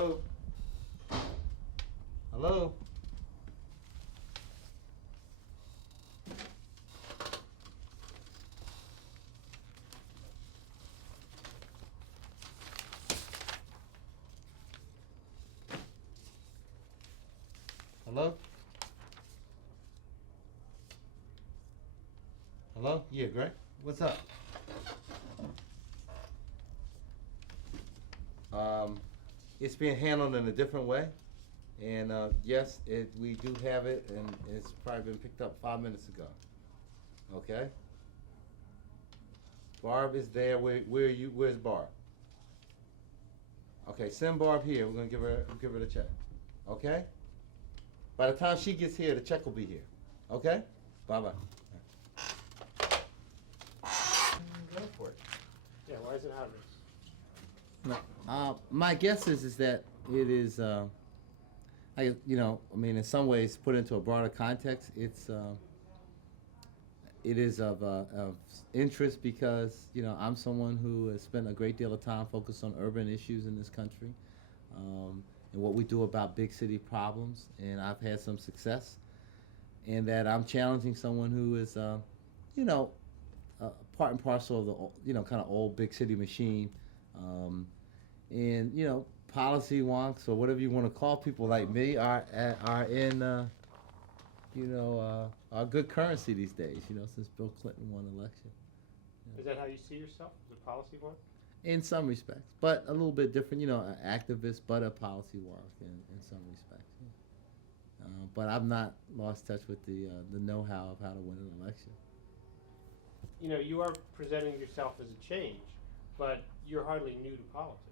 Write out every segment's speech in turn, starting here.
Hello? Hello? Hello? Hello? Yeah, Greg? What's up? It's being handled in a different way. And yes, we do have it, and it's probably been picked up 5 minutes ago. Okay? Barb is there. Where are you? Where's Barb? Okay, send Barb here. We're gonna give her the check. Okay? By the time she gets here, the check will be here. Okay? Bye-bye. Go for it. Yeah, why is it hazardous? No, my guess is that it is, in some ways, put into a broader context, it is of interest because, I'm someone who has spent a great deal of time focused on urban issues in this country, and what we do about big city problems, and I've had some success, and that I'm challenging someone who is, part and parcel of the, kind of old big city machine, and policy wonks or whatever you want to call people like me are in are good currency these days. Since Bill Clinton won the election. Is that how you see yourself, as a policy wonk? In some respects, but a little bit different. An activist, but a policy wonk in some respects. Yeah. But I've not lost touch with the know-how of how to win an election. You are presenting yourself as a change, but you're hardly new to politics.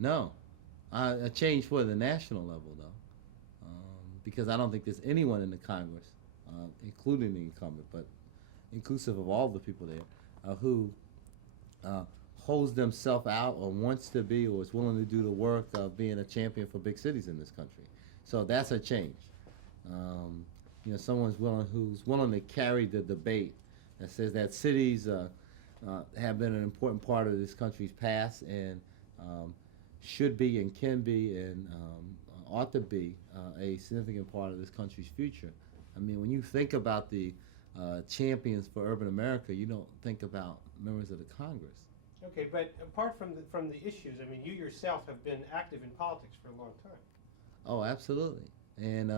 No, a change for the national level, though, because I don't think there's anyone in the Congress, including the incumbent, but inclusive of all the people there, who holds themselves out or wants to be or is willing to do the work of being a champion for big cities in this country. So that's a change. Someone's who's willing to carry the debate that says that cities have been an important part of this country's past and should be and can be and ought to be a significant part of this country's future. I mean, when you think about the champions for urban America, you don't think about members of the Congress. Okay, but apart from the issues, I mean, you yourself have been active in politics for a long time. Oh, absolutely. And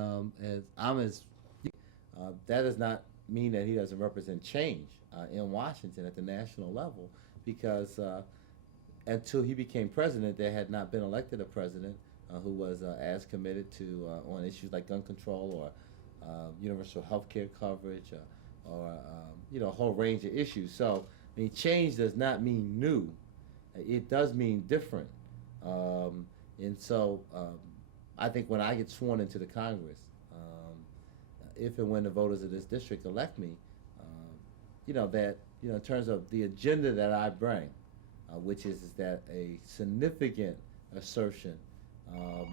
that does not mean that he doesn't represent change in Washington at the national level, because until he became president, there had not been elected a president who was as committed to on issues like gun control or universal health care coverage or a whole range of issues. So, I mean, change does not mean new. It does mean different. And so I think when I get sworn into the Congress, if and when the voters of this district elect me, in terms of the agenda that I bring, which is that a significant assertion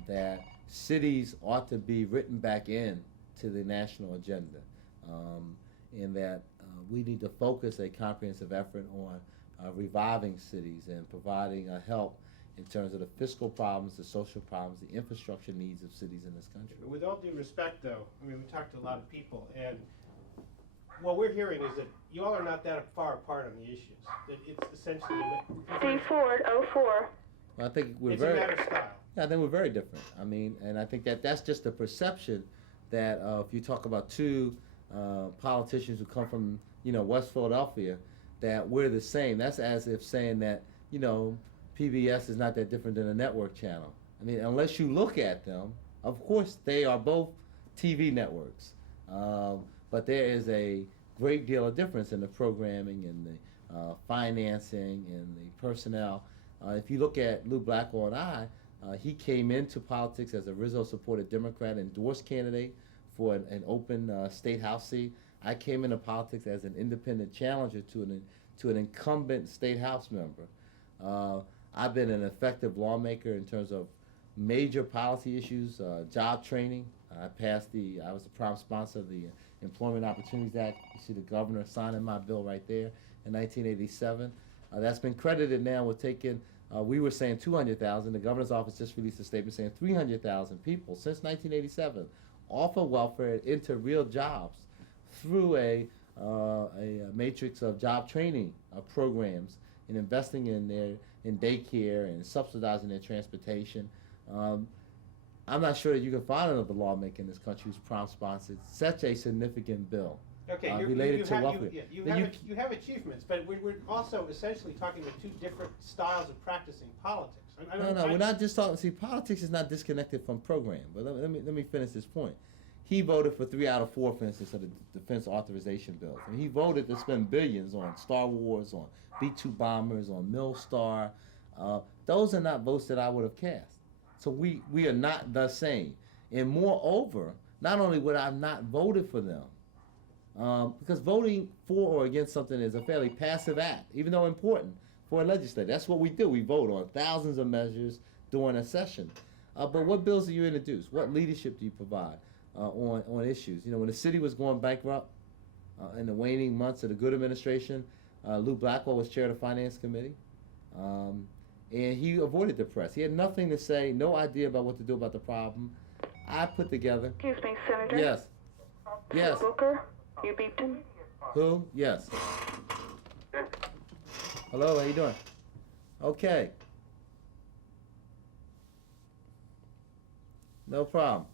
that cities ought to be written back in to the national agenda, and that we need to focus a comprehensive effort on reviving cities and providing help in terms of the fiscal problems, the social problems, the infrastructure needs of cities in this country. With all due respect, though, I mean, we talked to a lot of people, and what we're hearing is that you all are not that far apart on the issues. That it's essentially C-Ford 04. Well, I think we're it's very. a matter of style. Yeah, I think we're very different. I mean, and I think that's just a perception that if you talk about two politicians who come from West Philadelphia, that we're the same. That's as if saying that PBS is not that different than a network channel. I mean, unless you look at them, of course they are both TV networks. But there is a great deal of difference in the programming and the financing and the personnel. If you look at Lou Blackwell and I, he came into politics as a Rizzo-supported Democrat, endorsed candidate for an open state house seat. I came into politics as an independent challenger to an incumbent state house member. I've been an effective lawmaker in terms of major policy issues, job training. I was the prime sponsor of the Employment Opportunities Act. You see the governor signing my bill right there in 1987. That's been credited now with taking We were saying 200,000. The governor's office just released a statement saying 300,000 people since 1987 off of welfare into real jobs through a matrix of job training programs and investing in daycare and subsidizing their transportation. I'm not sure that you can find another lawmaker in this country who's prompt-sponsored such a significant bill Okay, related to welfare. you have achievements, but we're also essentially talking about two different styles of practicing politics. We're not just talking. See, politics is not disconnected from program. But let me finish this point. He voted for 3 out of 4, for instance, of the defense authorization bills. And he voted to spend billions on Star Wars, on B-2 bombers, on Millstar. Those are not votes that I would have cast. So we are not the same. And moreover, not only would I have not voted for them, because voting for or against something is a fairly passive act, even though important for a legislator. That's what we do. We vote on thousands of measures during a session. But what bills do you introduce? What leadership do you provide on issues? You know, when the city was going bankrupt in the waning months of the good administration, Lou Blackwell was chair of the finance committee. And he avoided the press. He had nothing to say, no idea about what to do about the problem. I put together. Excuse me, Senator. Yes. Yes. Booker, you beeped him. Who? Yes. Hello, how you doing? Okay. No problem.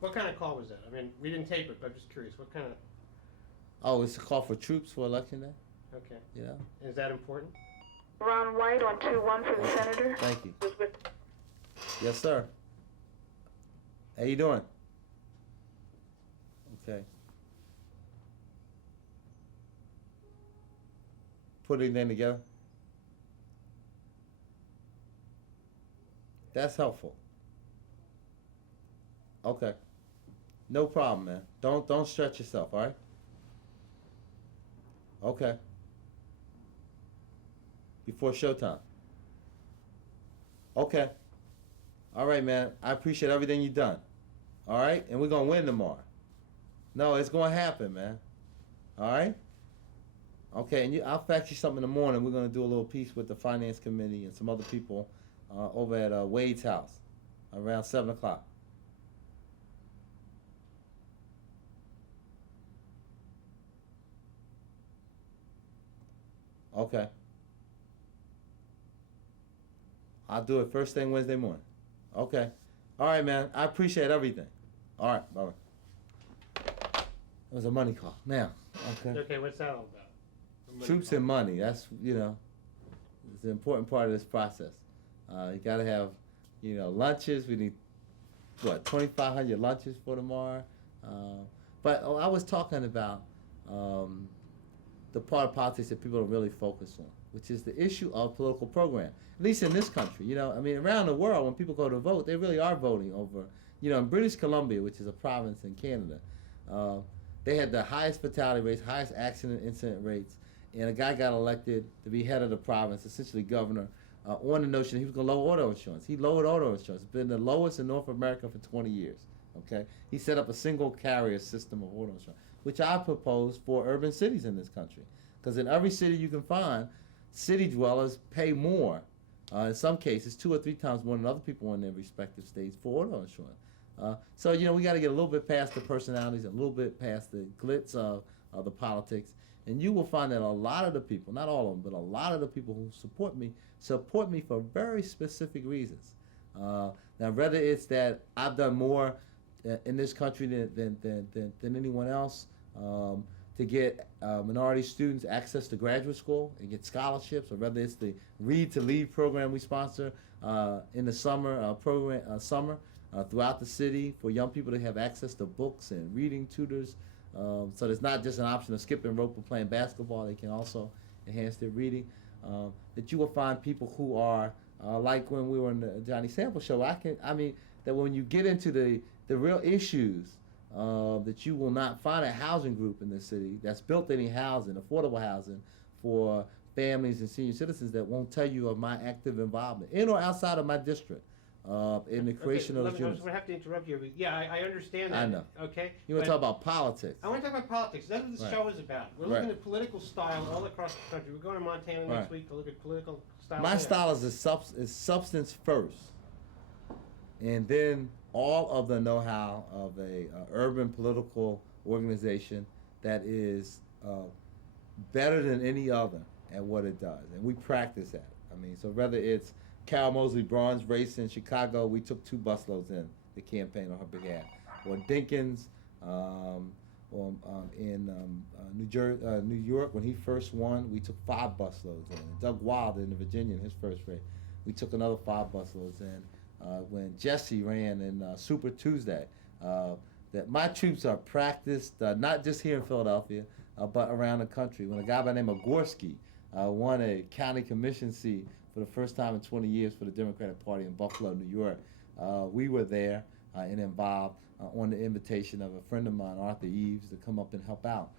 What kind of call was that? I mean, we didn't tape it, but I'm just curious. What kind of? Oh, it's a call for troops for election day? Okay. Yeah. Is that important? Ron White on 2-1 for the senator. Thank you. Yes, sir. How you doing? Okay. Putting them together. That's helpful. Okay. No problem, man. Don't stretch yourself, all right? Okay. Before showtime. Okay. All right, man. I appreciate everything you've done. All right? And we're going to win tomorrow. No, it's going to happen, man. All right? Okay, and I'll fax you something in the morning. We're going to do a little piece with the finance committee and some other people over at Wade's house around 7 o'clock. Okay. I'll do it first thing Wednesday morning. Okay. All right, man. I appreciate everything. All right. Bye-bye. It was a money call. Now, okay. Okay, what's that all about? Troops and money. That's, it's an important part of this process. You got to have, lunches. We need, 2,500 lunches for tomorrow. But I was talking about the part of politics that people don't really focus on, which is the issue of political program. At least in this country, around the world, when people go to vote, they really are voting over, in British Columbia, which is a province in Canada, they had the highest fatality rates, highest accident incident rates, and a guy got elected to be head of the province, essentially governor, on the notion that he was going to lower auto insurance. He lowered auto insurance. It's been the lowest in North America for 20 years. Okay, he set up a single carrier system of auto insurance, which I propose for urban cities in this country. Because in every city you can find, city dwellers pay more, in some cases 2 or 3 times more than other people in their respective states for auto insurance. So we got to get a little bit past the personalities, a little bit past the glitz of the politics, and you will find that a lot of the people, not all of them, but a lot of the people who support me for very specific reasons. Now, whether it's that I've done more in this country than anyone else to get minority students access to graduate school and get scholarships, or whether it's the Read to Lead program we sponsor in the summer throughout the city for young people to have access to books and reading tutors. So there's not just an option of skipping rope or playing basketball. They can also enhance their reading. That you will find people who are like when we were in the Johnny Sample show. That when you get into the real issues, that you will not find a housing group in this city that's built any housing, affordable housing for families and senior citizens that won't tell you of my active involvement in or outside of my district in the creation of those I units. have to interrupt you. But yeah, I understand that. I know. Okay. You want but to talk about politics? I want to talk about politics. That's what this Right. show is about. We're Right. looking at political style all across the country. We're going to Montana next Right. week to look at political style. My there. style is is substance first, and then all of the know-how of a urban political organization that is better than any other at what it does, and we practice at it. I mean, so whether it's Carol Mosley Braun's race in Chicago, we took 2 busloads in the campaign on her behalf, or Dinkins in New York when he first won, we took 5 busloads in. Doug Wilder in Virginia in his first race, we took another 5 busloads in. When Jesse ran in Super Tuesday, that my troops are practiced not just here in Philadelphia, but around the country. When a guy by the name of Gorski won a county commission seat for the first time in 20 years for the Democratic Party in Buffalo, New York, we were there and involved on the invitation of a friend of mine, Arthur Eves, to come up and help out.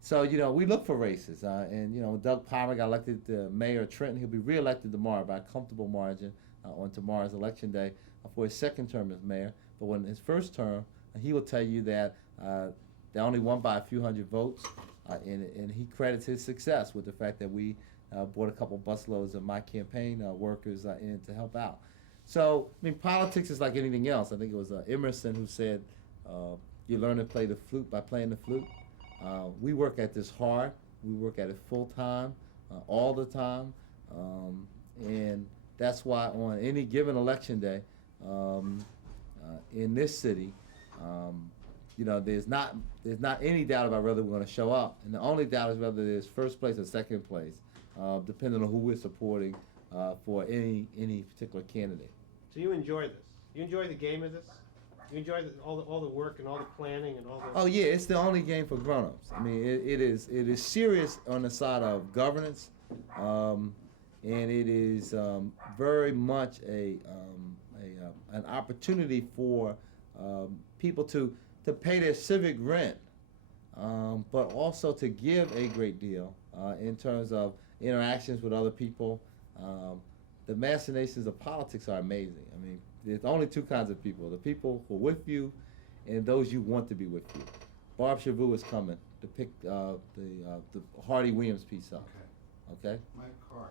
So, you know, we look for races. And, you know, Doug Palmer got elected mayor of Trenton. He'll be reelected tomorrow by a comfortable margin on tomorrow's election day for his second term as mayor. But when his first term, he will tell you that they only won by a few hundred votes. And he credits his success with the fact that we brought a couple busloads of my campaign workers in to help out. So, I mean, politics is like anything else. I think it was Emerson who said, you learn to play the flute by playing the flute. We work at this hard. We work at it full time, all the time. And that's why on any given election day in this city, you know, there's not any doubt about whether we're going to show up. And the only doubt is whether there's first place or second place, depending on who we're supporting for any particular candidate. So you enjoy this? You enjoy the game of this? You enjoy all the work and all the planning and all the... Oh yeah, it's the only game for grown-ups. I mean, it is serious on the side of governance, and it is very much an opportunity for people to pay their civic rent, but also to give a great deal in terms of interactions with other people. The machinations of politics are amazing. I mean, there's only 2 kinds of people: the people who are with you, and those you want to be with you. Barb Shavu is coming to pick the Hardy Williams piece up. Okay. Okay. Mike Carr.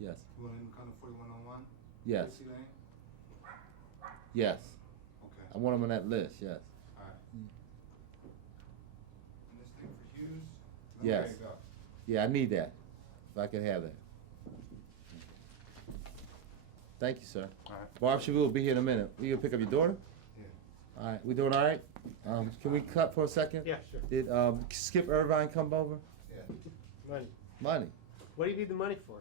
Yes. You want him to come to 4101? Yes. Dixie Lane? Yes. Okay. I want him on that list. Yes. All right. And this thing for Hughes? Yes. There you go. Yeah, I need that. If I could have that. Thank you, sir. All right. Barb Shavu will be here in a minute. You gonna pick up your daughter? Yeah. All right. We doing all right? Can we cut for a second? Yeah, sure. Did Skip Irvine come over? Yeah. Money. Money. What do you need the money for?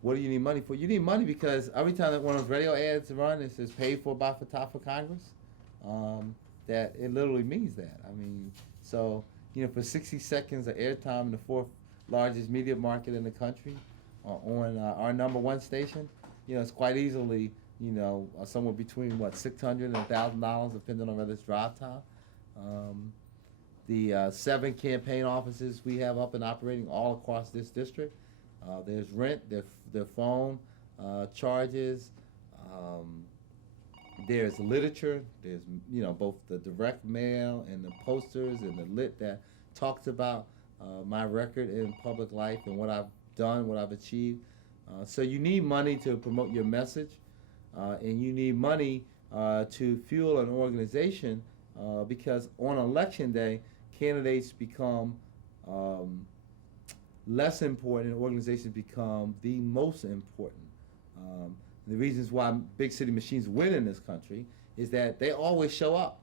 What do you need money for? You need money because every time that one of those radio ads run, it says paid for by Fattah for Congress. That it literally means that. I mean, so, you know, for 60 seconds of airtime in the 4th largest media market in the country on our #1 station, you know, it's quite easily, you know, somewhere between $600 and $1,000, depending on whether it's drive time. The 7 campaign offices we have up and operating all across this district. There's rent, their phone charges. There's literature. There's, you know, both the direct mail and the posters and the lit that talks about my record in public life and what I've done, what I've achieved. So you need money to promote your message, and you need money to fuel an organization because on election day, candidates become less important and organizations become the most important. The reasons why big city machines win in this country is that they always show up.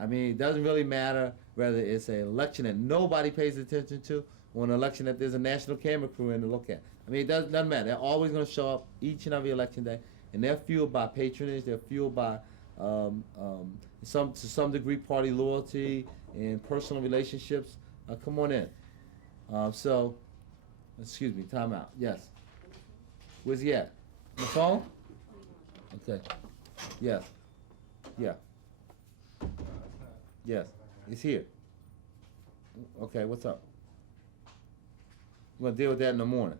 I mean, it doesn't really matter whether it's an election that nobody pays attention to or an election that there's a national camera crew in to look at. I mean, it doesn't matter. They're always going to show up each and every election day, and they're fueled by patronage. They're fueled by to some degree party loyalty and personal relationships. Come on in. So, excuse me, time out. Yes. Where's he at? On the phone? Okay. Yes. Yeah. Yes. He's here. Okay, what's up? We're gonna deal with that in the morning.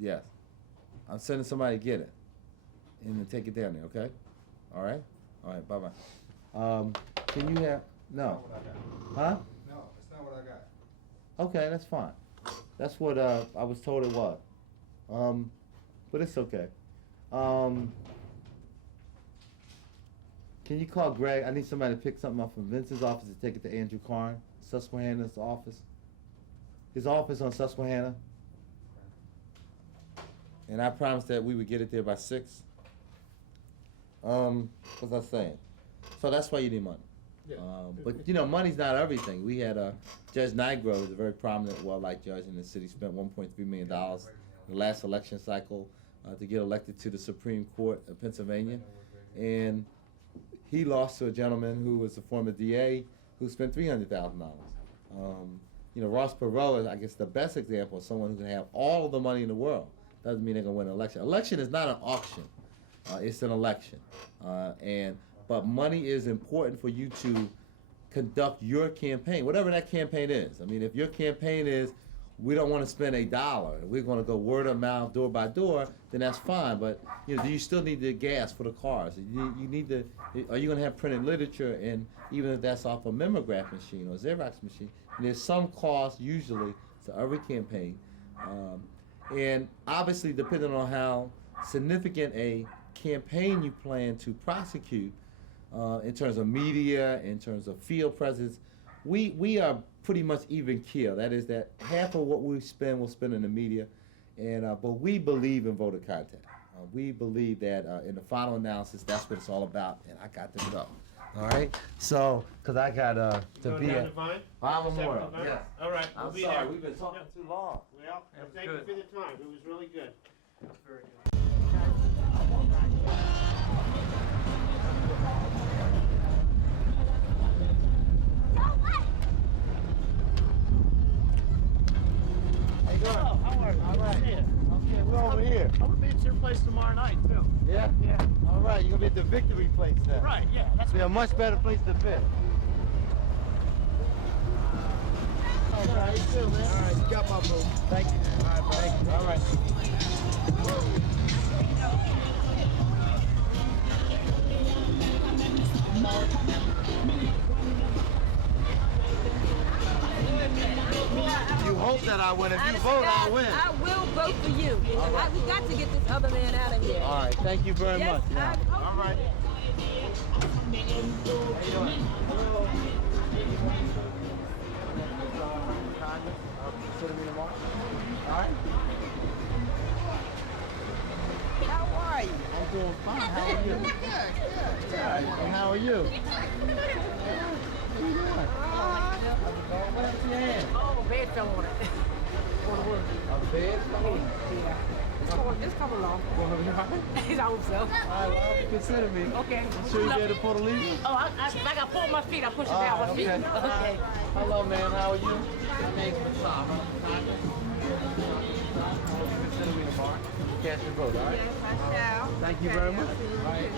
Yes. I'm sending somebody to get it and then take it down there. Okay. All right. All right. Bye bye. Can you have no? Huh? No, it's not what I got. Okay, that's fine. That's what I was told it was. But it's okay. Can you call Greg? I need somebody to pick something up from Vince's office and take it to Andrew Karn, Susquehanna's office. His office on Susquehanna. And I promised that we would get it there by 6. What was I saying? So that's why you need money. Yeah. But you know, money's not everything. We had Judge Nigro, who's a very prominent wildlife judge in the city, spent $1.3 million in the last election cycle to get elected to the Supreme Court of Pennsylvania. And he lost to a gentleman who was a former DA who spent $300,000. You know, Ross Perot is, I guess, the best example of someone who can have all of the money in the world. Doesn't mean they're gonna win an election. Election is not an auction. It's an election. But money is important for you to conduct your campaign, whatever that campaign is. I mean, if your campaign is, we don't want to spend $1, we're going to go word of mouth, door by door, then that's fine. But you know, do you still need the gas for the cars? You need the. Are you going to have printed literature, and even if that's off a mimeograph machine or Xerox machine, and there's some cost usually to every campaign, and obviously depending on how significant a campaign you plan to prosecute. In terms of media, in terms of field presence, we are pretty much even keel. That is that half of what we spend, we'll spend in the media, and but we believe in voter contact. We believe that in the final analysis, that's what it's all about, and I got to go. All right? So, because I got to Going be down at to Vine? 5 Memorial. 7 Vine? Yes. All right, we'll I'm be sorry, there. we've been talking too long. Well, thank you for the time. It was really good. Very good. How are you? All right. See ya. Okay, we're over here. I'm gonna be at your place tomorrow night too. Yeah? Yeah. All right, you're going to be at the victory place then. Right. Yeah. That's Be a much better place to fit. All right, how you feel, man? all right. You got my boo. Thank you. All right, thank you. All right. You hope that I win. If you vote, I'll win. I will vote for you. We got to get this other man out of here. All right, thank you very Yes, much. Now. I- All right. How you doing? Hello. Consider me tomorrow. All right. How are you? I'm doing fine. How are you? Good. And how are you? What happened to your hand? Oh, bed fell on it. A bed? It's coming along. He's out so. All right, consider me. Okay. Sure you be able to pull the lever? Oh, I got pull my feet. I push it down my feet. Okay. Okay. Hello, ma'am. How are you? Thanks for stopping. Consider me tomorrow. Cast your vote, all right? Yes, I shall. Thank you very much. All right.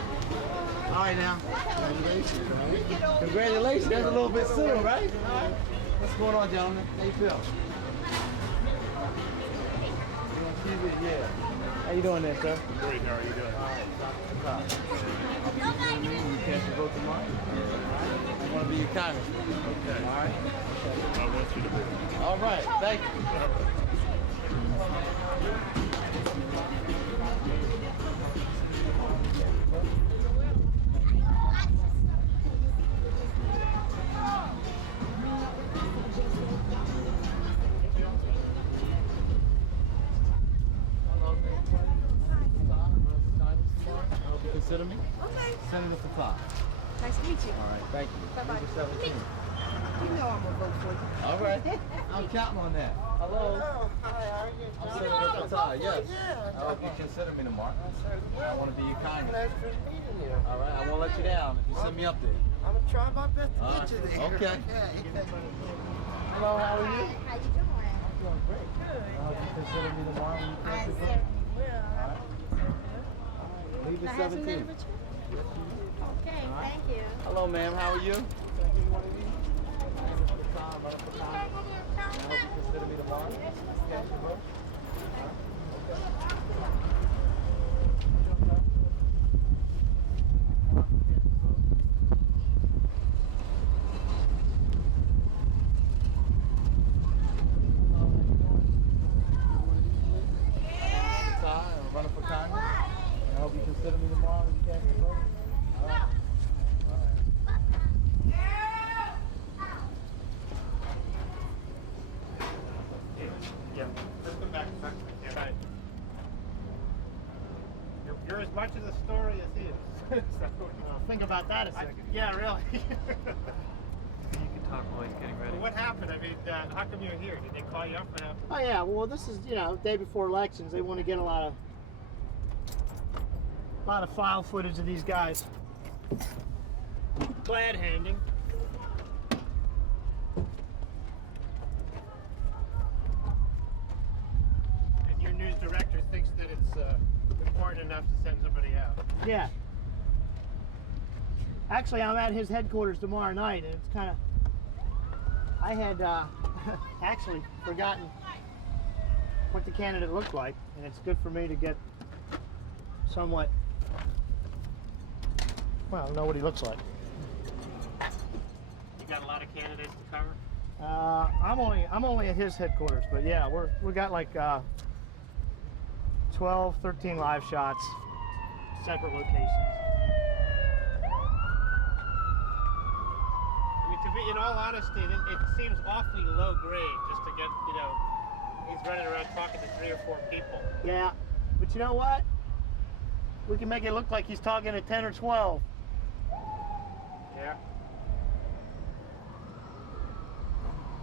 All right now. Congratulations. Congratulations. That's a little bit soon, right? All right. What's going on, gentlemen? How you feel? Yeah. How you doing there, sir? Great, how are you doing? All right. You cast your vote tomorrow? I want to be your congressman. Okay. All right? I want you to be. All right. Thank you. Consider me? Okay. Senator Fattah. Nice to meet you. All right, thank you. Bye-bye. Number 17. You know I'm gonna vote for you. All right. I'm counting on that. Hello. Hi. How are you? I'm Senator Fattah, yes. I hope you consider me tomorrow. I want to be your congressman. Glad for meeting you. All right, I won't let you down if you send me up there. I'm gonna try my best to All get right. you there. Okay. Hello, how are you? How you doing? I'm doing great. I hope you consider me tomorrow when you I cast your vote. certainly will. Leave Can I at have some 17. dinner with you? Okay, thank you. Hello, ma'am. How are you? Consider me tomorrow. Cast your vote. Yeah. Let's go back. Yeah, right. You're as much of the story as he is. So, Think about that a second. yeah, really. You can talk while he's getting ready. Well, what happened? I mean, how come you're here? Did they call you up? What happened? Oh yeah, well this is, you know, day before elections. They want to get a lot of file footage of these guys glad handing. And your news director thinks that it's important enough to send somebody out. Yeah. Actually, I'm at his headquarters tomorrow night, and it's kind of. I had actually forgotten what the candidate looked like, and it's good for me to get somewhat. Well, know what he looks like. You got a lot of candidates to cover? I'm only at his headquarters, but yeah, we got like 12, 13 live shots, separate locations. I mean, to be, in all honesty, it seems awfully low grade just to get, you know, he's running around talking to 3 or 4 people. Yeah, but you know what? We can make it look like he's talking to 10 or 12. Yeah.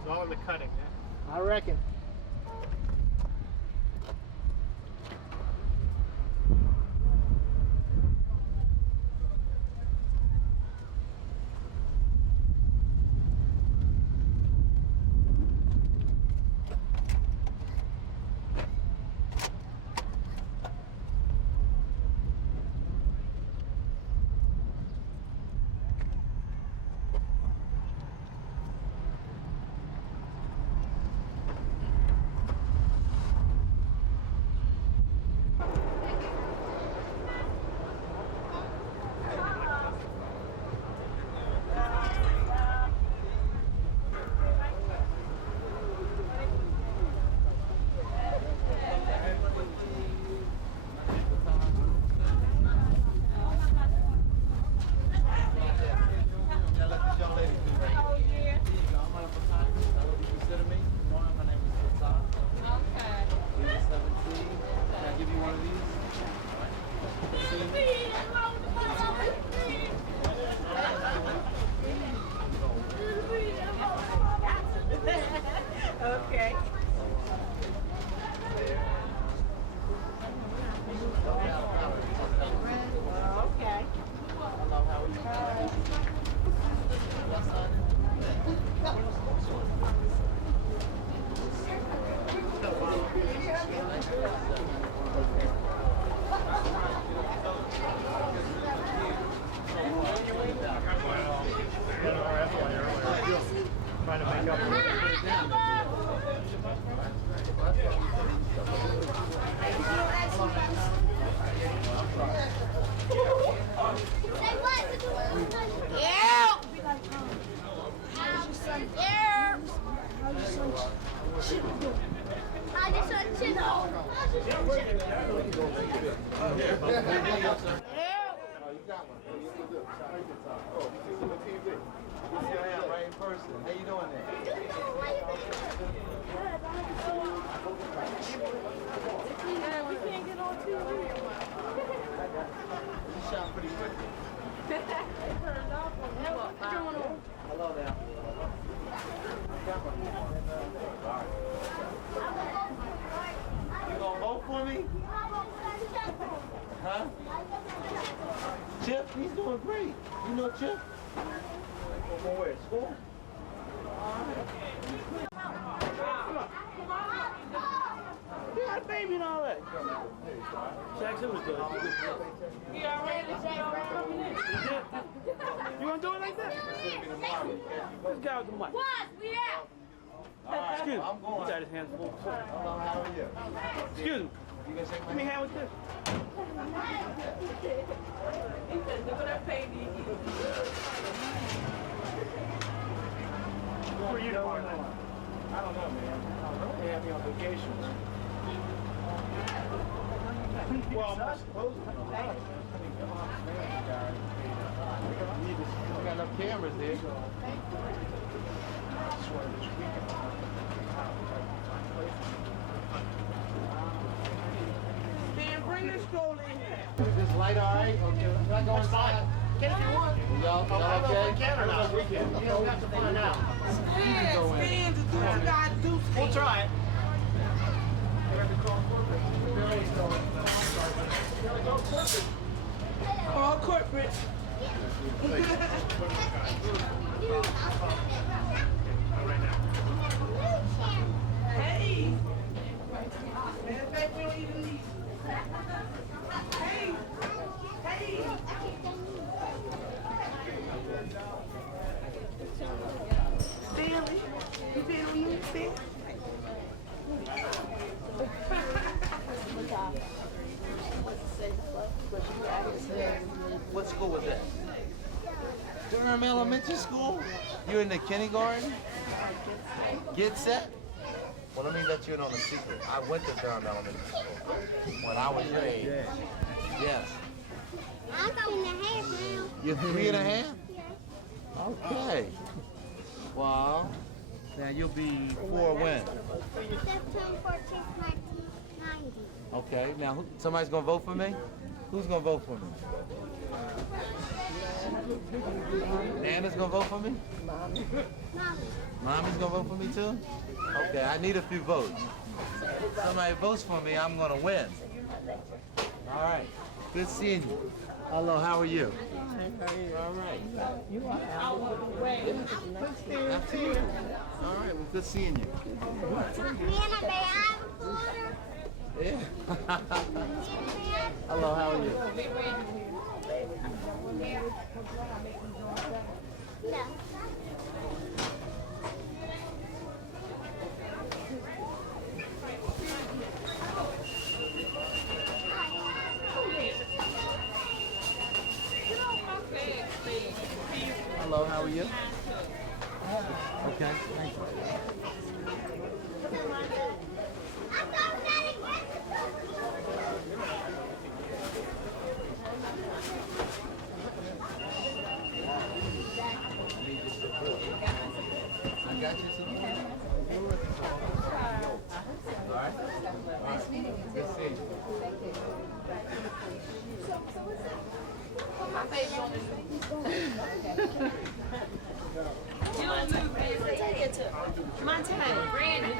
It's all in the cutting, yeah? I reckon. Okay. Okay. Trying to make up. How you doing there? You shot pretty quickly. Hello there. You gonna vote for me? Huh? Chip, he's doing great. You know Chip? From where? School? You got a baby and all that. Jackson was good. You gonna do it like that? Let's go with the mic. Excuse me. He's got his hands full. Hello, how are you? Excuse me. You gonna shake my Give me a hand? hand with this. Where you doing? I don't know, man. They have me on vacation. Well, I suppose. We got enough cameras here. Dan, bring this stroller in here. Is this light all right? Okay, can I go inside? Get if you want. Y'all okay? We can or not. We can. We'll have to find out. Stand to do what you gotta do. We'll try it. All corporate. Hey. Matter of fact, we don't even need. Hey. Hey. Stanley, you been on news, Stanley? What school was that? Durham Elementary School? You in the kindergarten? Get set? Well, let me let you in on a secret. I went to Durham Elementary School when I was your age. Yes. I'm 3.5 now. You're 3.5? Yeah. Okay. Well, now you'll be 4 when? September 14th, 1990. Okay. Now, somebody's gonna vote for me? Who's gonna vote for me? Nana's gonna vote for me? Mommy. Mommy's gonna vote for me too? Okay, I need a few votes. Somebody votes for me, I'm gonna win. All right. Good seeing you. Hello, how are you? All right. You are. Absolutely. All right, well, good seeing you. Me and a bear. Yeah. Hello, how are you? No. Hello, how are you? Okay, thank you. I got you some. All right. Nice meeting you. Good seeing you. You don't move, baby. Take it to Montana. Brandon.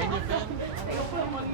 In your family?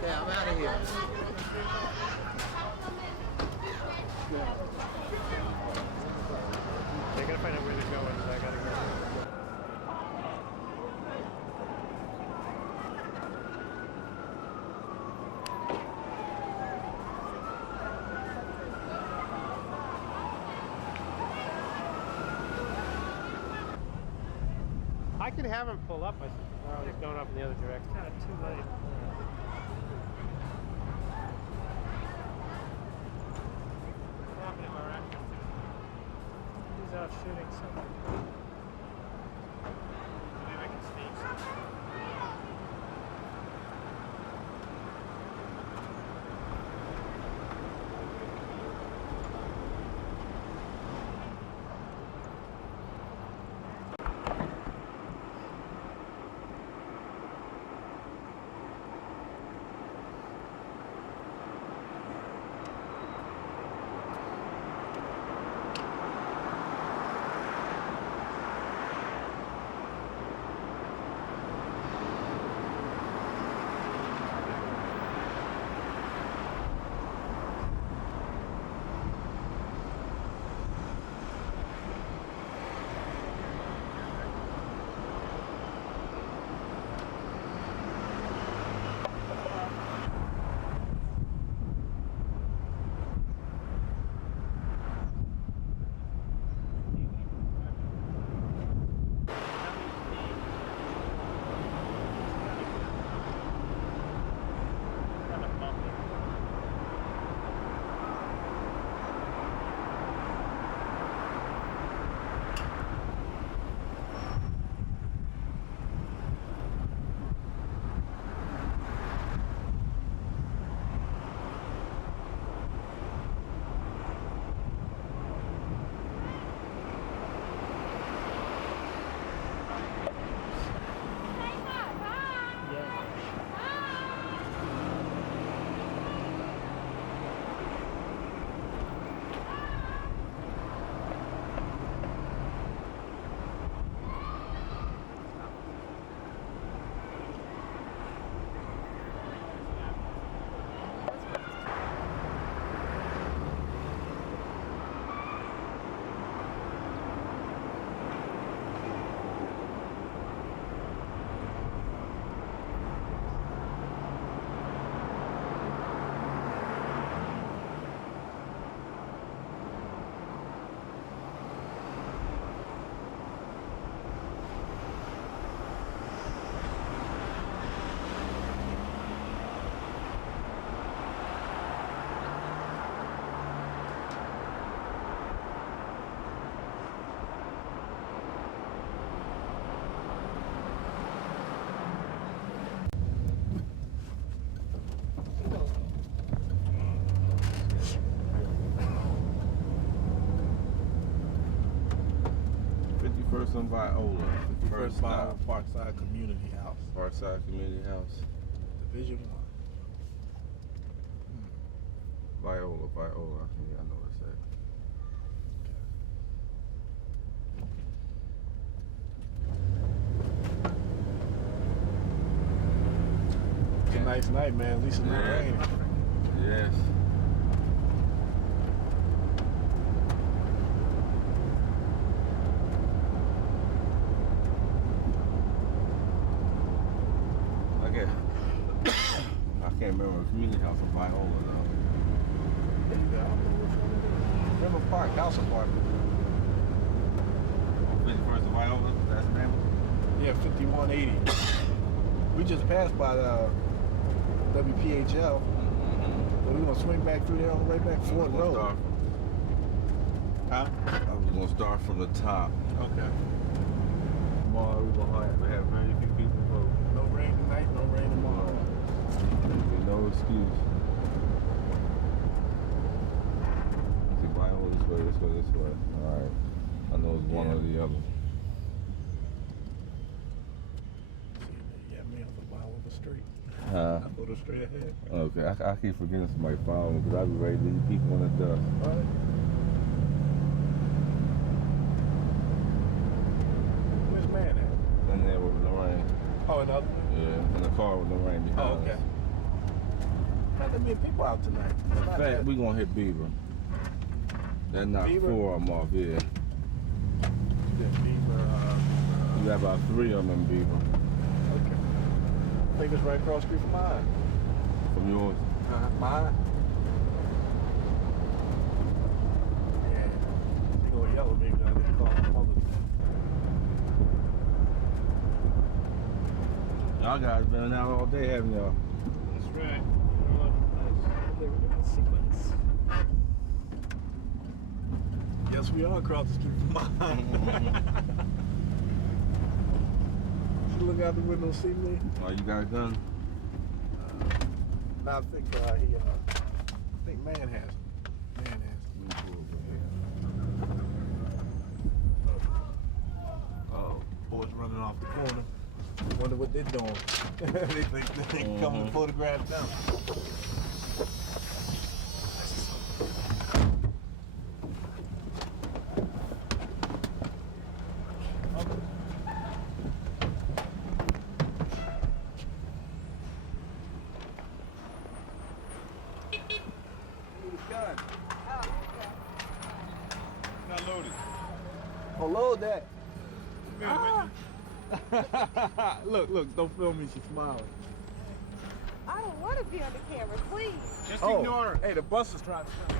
Yeah, I'm out of here. They gotta find out where they're going, so I gotta go. I could have him pull up. I was going up in the other direction. Kind of too late. He's out shooting something. Maybe I can sneak something. 51st and Viola. First Viola Parkside Community House. Parkside Community House. Division 1. Viola. Yeah, I know what it's at. It's a nice night, man. At least it's not raining. Yes. Okay. I can't remember the community house in Viola though. Yeah, I don't know which one it is. River Park, House Apartment. 51st of Viola, that's the name of it? Yeah, 5180. We just passed by the WPHL. But we're gonna swing back through there on the way back Ford Road. Huh? I was gonna start from the top. Okay. Tomorrow we're gonna have very few people vote. No rain tonight, no rain tomorrow. No excuse. See, Viola this way. Alright. I know it's one or the other. Yeah, me on the mile of the street. Huh? I go to straight ahead. Okay, I keep forgetting somebody following me because I be ready to leave people in the dust. All right. Where's man at? In there with Lorraine. Oh, another one? Yeah, in the car with Lorraine behind Oh, okay. us. Not that many people out tonight. In fact, we gonna hit Beaver. That knocked Beaver? 4 of them off, yeah. Beaver, You got about 3 of them in Beaver. okay. I think it's right across the street from mine. From yours. Mine? Yeah. They go yellow, maybe I need to call them public. Y'all guys been out all day, haven't y'all? That's right. All over the place. Living in sequence. Yes, we are across the street from mine. You look out the window, see me? Oh, you got it done? No, I think man has it. Man has it. Oh, boys running off the corner. Wonder what they're doing. they think they can come and photograph them. Not loaded. Oh, load that. Look, don't film me, she's smiling. I don't want to be on the camera, please. Just ignore her. Hey, the bus is trying to come.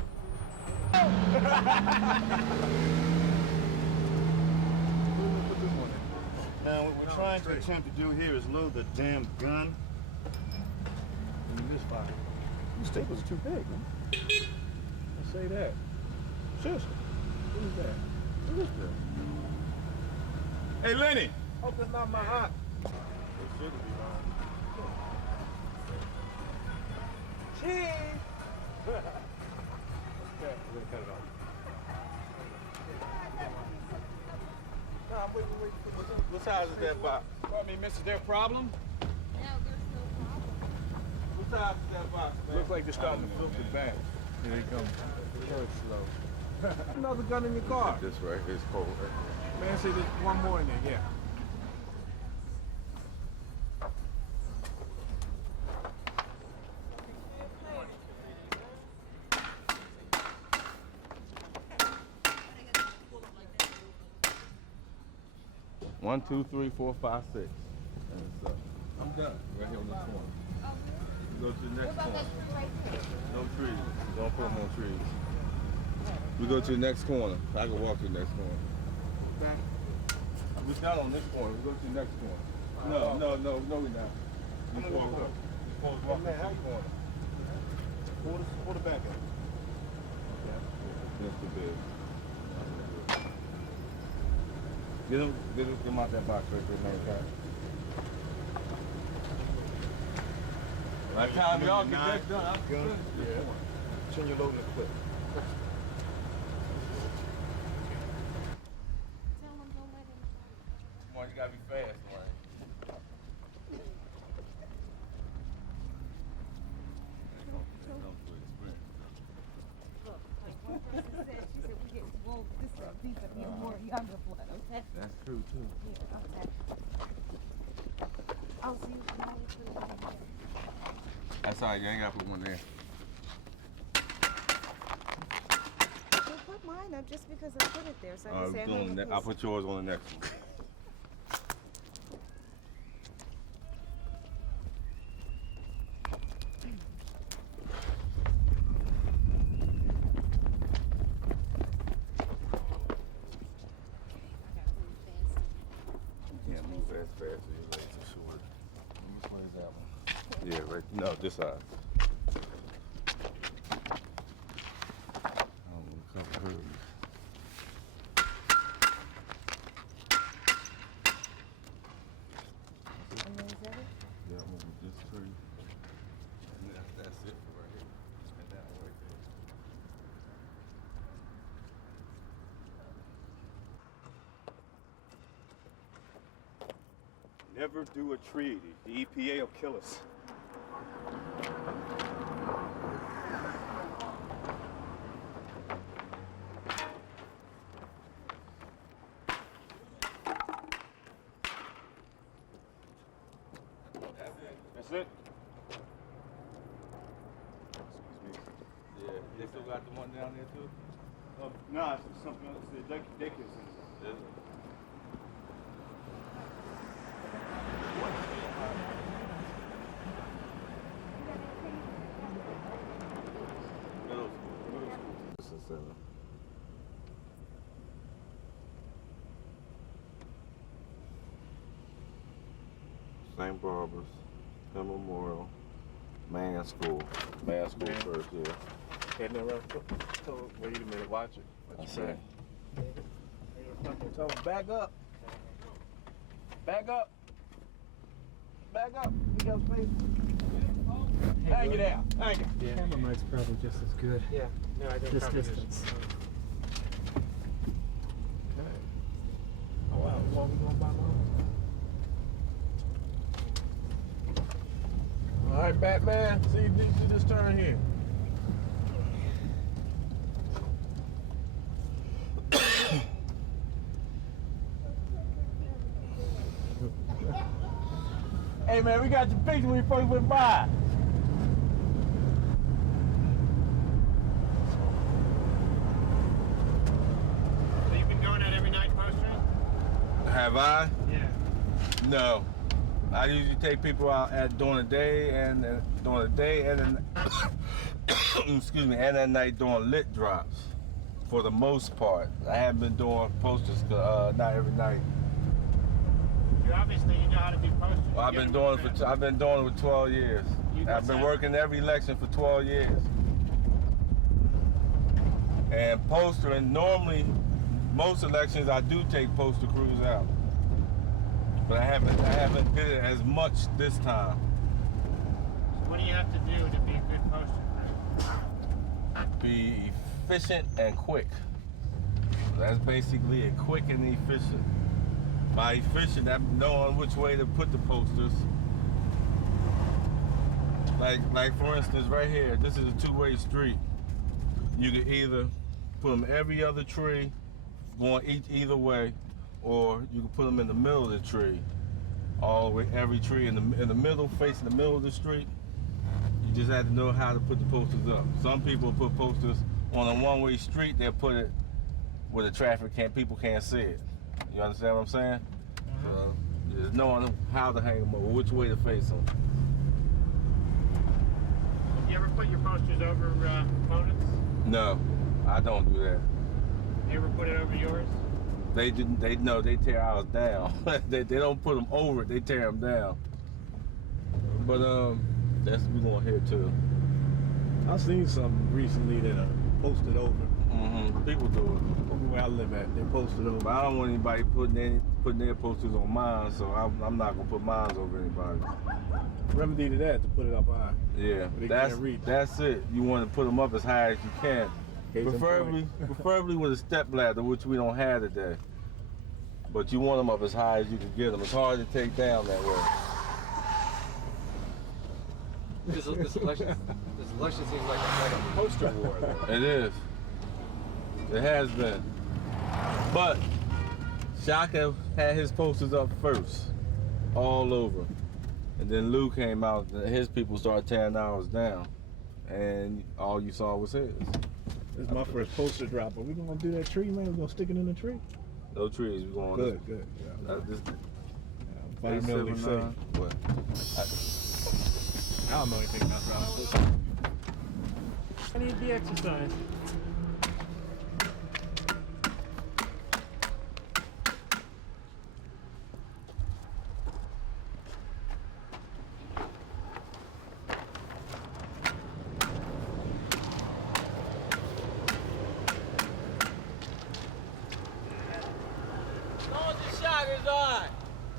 Put this one in. Now, what we're trying to attempt to do here is load the damn gun. In this fire. These staples are too big, man. I say that. Seriously. What is that? What is that? Hey, Lenny! Hope that's not my aunt. It should be wrong. Cheese! Okay, we're gonna cut it off. Nah, wait. What size is that box? I mean, miss, is there a problem? What size is that box, man? Looks like they're starting to filter back. Here they come. Very slow. Another gun in your car. This right here is cold. Man, say there's one more in there, yeah. One, 2, 3, 4, 5, 6. And it's, I'm done. Right here on the corner. Go to the next corner. No trees. Don't put no trees. We go to the next corner. I can walk to the next corner. We're not on this corner. We go to the next corner. No, we're not. I'm gonna walk up. We're supposed to walk to the corner. Pull the back up. That's too big. Get him out that box right there, man. By the time y'all get that done, I'm Gun. done. Yeah. Turn your loading equipment. Tell them don't let him gotta be fast, man. One person said, she said, we get, well, this is these are more younger blood, okay? That's true too. Yeah, okay. Oh, so you can only put it in there. That's all right, you ain't gotta put one there. Well, put mine up just because I put it there, so I can say I have a I'll put yours on the next one. You can't move as fast as your legs are short. Which one is that one? Yeah, right. No, this side. Couple hurdles. And then is that it? Yeah, I'm gonna do this tree. And that's it for right here. And that one right there. Never do a treaty. The EPA will kill us. That's it? Yeah, they still got the one down there too? Nah, it's something else. The deck is Middle school. This is 7. St. Barbara's, Hill Memorial, Man School. Man School first, yeah. Heading around. Wait a minute, watch it. That's it. Tell them back up. Back up. Back up. You got space. Hang it out. Hang it. Yeah. Camera mic's probably just as good. Yeah, no, I think This probably distance. Oh, wow. What we going by now? All right, Batman. See if you do this turn here. Hey, man, we got your picture when you first went by. So you've been going out every night posturing? Have I? Yeah. No. I usually take people out during the day and then excuse me, and at night doing lit drops. For the most part, I haven't been doing posters not every night. You obviously you know how to do posters. Well, I've been doing it for 12 years. I've been working every election for 12 years. And postering, normally most elections I do take poster crews out. But I haven't did it as much this time. So what do you have to do to be a good poster crew? Be efficient and quick. That's basically it, quick and efficient. By efficient, I'm knowing which way to put the posters. Like for instance, right here, this is a two-way street. You can either put them every other tree, going either way, or you can put them in the middle of the tree. All the way, every tree in the middle, facing the middle of the street. You just have to know how to put the posters up. Some people put posters on a one-way street. They'll put it where the traffic people can't see it. You understand what I'm saying? So just knowing how to hang them over, which way to face them. You ever put your posters over opponents? No, I don't do that. You ever put it over yours? They didn't. They tear ours down. they don't put them over it. They tear them down. But that's we going here too. I seen something recently that posted over. People do it. Over where I live at, they posted over. But I don't want anybody putting their posters on mine, so I'm not gonna put mine over anybody. Remedy to that, to put it up high. Yeah, But they can't read. that's it. You want to put them up as high as you can. Case in point. Preferably with a step ladder, which we don't have today. But you want them up as high as you can get them. It's hard to take down that way. This election seems like a poster war. Though. It is. It has been. But Shaka had his posters up first, all over. And then Lou came out, and his people started tearing ours down. And all you saw was his. This is my first poster drop. Are we gonna do that tree, man? We're gonna stick it in the tree? No trees, we're going Good, good. Yeah. this, Environmentally safe. What? I don't know anything about that. I need the exercise.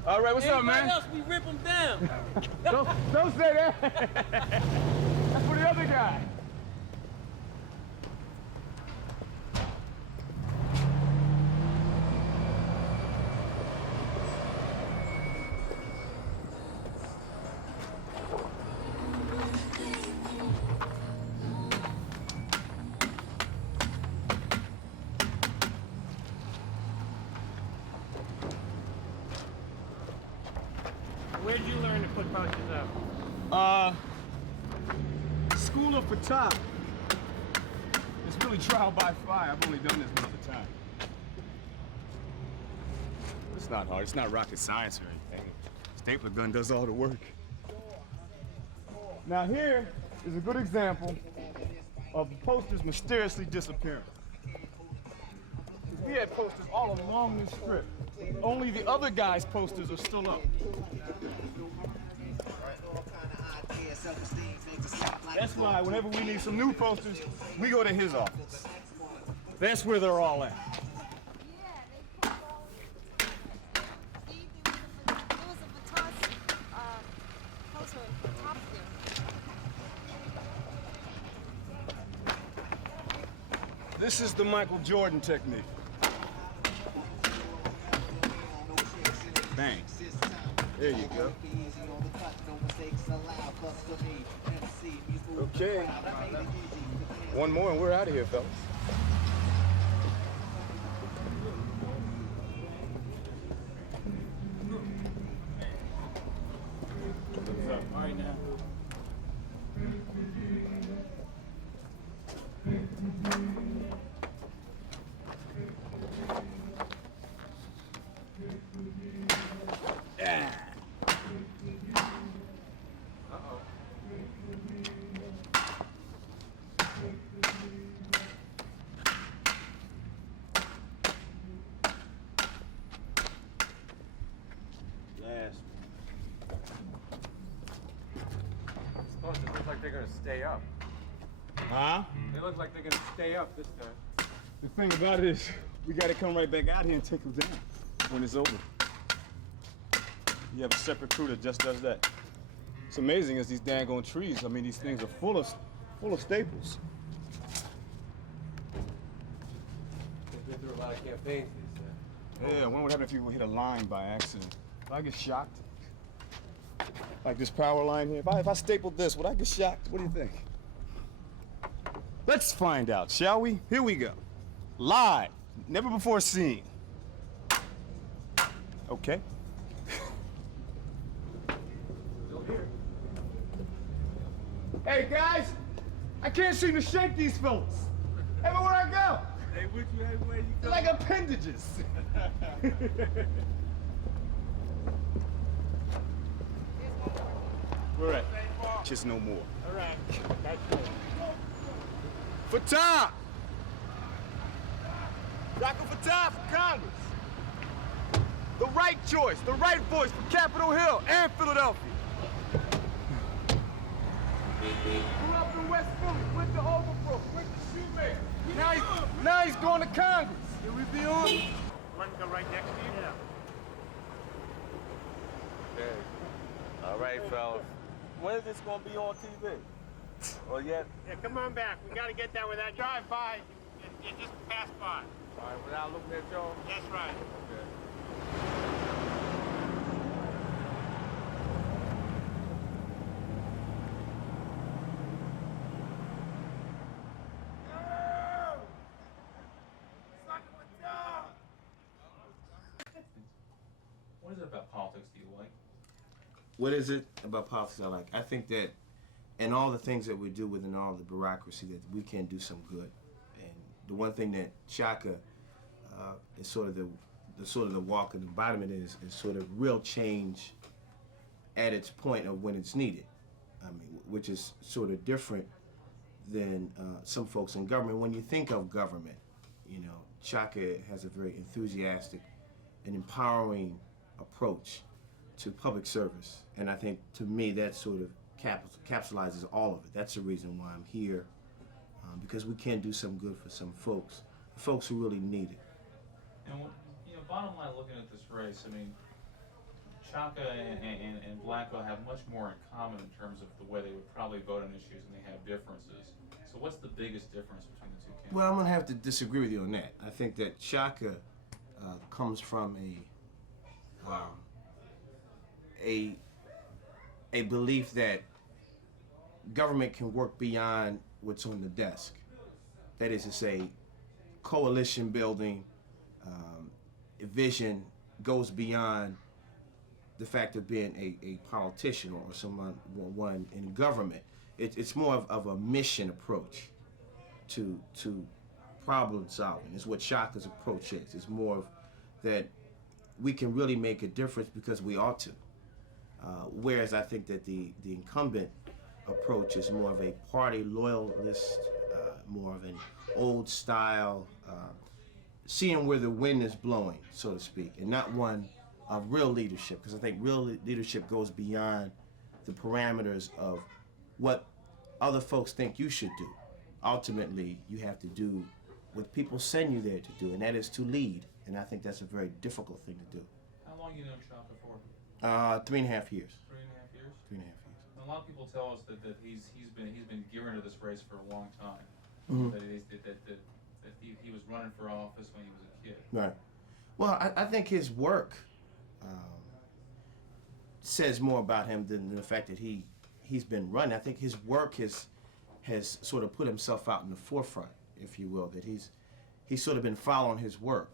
All right, what's up, man? Else we rip them down. Don't say that. That's for the other guy. Where'd you learn to put posters up? School of Fattah. It's really trial by fire. I've only done this one at a time. It's not hard. It's not rocket science or anything. Stapler gun does all the work. Now here is a good example of posters mysteriously disappearing. We had posters all along this strip. Only the other guy's posters are still up. That's why whenever we need some new posters, we go to his office. That's where they're all at. This is the Michael Jordan technique. Bang. There you go. Okay. One more and we're out of here, fellas. What's up? All right now. Yeah. Posters look like they're gonna stay up. Huh? They look like they're gonna stay up this time. The thing about it is, we gotta come right back out here and take them down when it's over. You have a separate crew that just does that. It's amazing as these daggone trees, I mean, these things are full of staples. They've been through a lot of campaigns these days. Yeah, what would happen if you hit a line by accident? Would I get shocked? Like this power line here? If I stapled this, would I get shocked? What do you think? Let's find out, shall we? Here we go. Live, never before seen. Okay. Hey guys, I can't seem to shake these fellas. Everywhere I go. They with you everywhere you They're go. like appendages. Where at? Just no more. All right. That's good. Fattah! Dr. Fattah for Congress. The right choice, the right voice for Capitol Hill and Philadelphia. Grew up in West Philly, went to Overbrook, went to Shoemaker. Now he's going to Congress. Here we be on. One go right next to you? Yeah. Okay. All right, fellas. When is this gonna be on TV? Or yet? Yeah, come on back. We gotta get there without drive by. You just pass by. All right, without looking at y'all? That's right. Okay. is it about politics do you like? What is it about politics I like? I think that in all the things that we do within all the bureaucracy that we can do some good. And the one thing that Shaka is sort of the walk of the embodiment is sort of real change at its point of when it's needed. I mean, which is sort of different than some folks in government. When you think of government, you know, Shaka has a very enthusiastic and empowering approach to public service. And I think, to me, that sort of capsulizes all of it. That's the reason why I'm here, because we can do some good for some folks who really need it. And you know, bottom line, looking at this race, I mean, Chaka and Blanco have much more in common in terms of the way they would probably vote on issues, and they have differences. So what's the biggest difference between the two candidates? Well, I'm gonna have to disagree with you on that. I think that Shaka comes from a belief that government can work beyond what's on the desk. That is to say, coalition building, vision goes beyond the fact of being a politician or someone in government. It's more of a mission approach to problem solving. Is what Shaka's approach is. It's more of that we can really make a difference because we ought to. Whereas I think that the incumbent approach is more of a party loyalist, more of an old style, seeing where the wind is blowing, so to speak, and not one of real leadership, because I think real leadership goes beyond the parameters of what other folks think you should do. Ultimately, you have to do what people send you there to do, and that is to lead. And I think that's a very difficult thing to do. How long you known Chaka for? 3.5 years. 3.5 years? 3.5 years. And a lot of people tell us that he's been gearing to this race for a long time. Mm-hmm. That he was running for office when he was a kid. Right. Well, I think his work says more about him than the fact that he's been running. I think his work has sort of put himself out in the forefront, if you will. That he's sort of been following his work.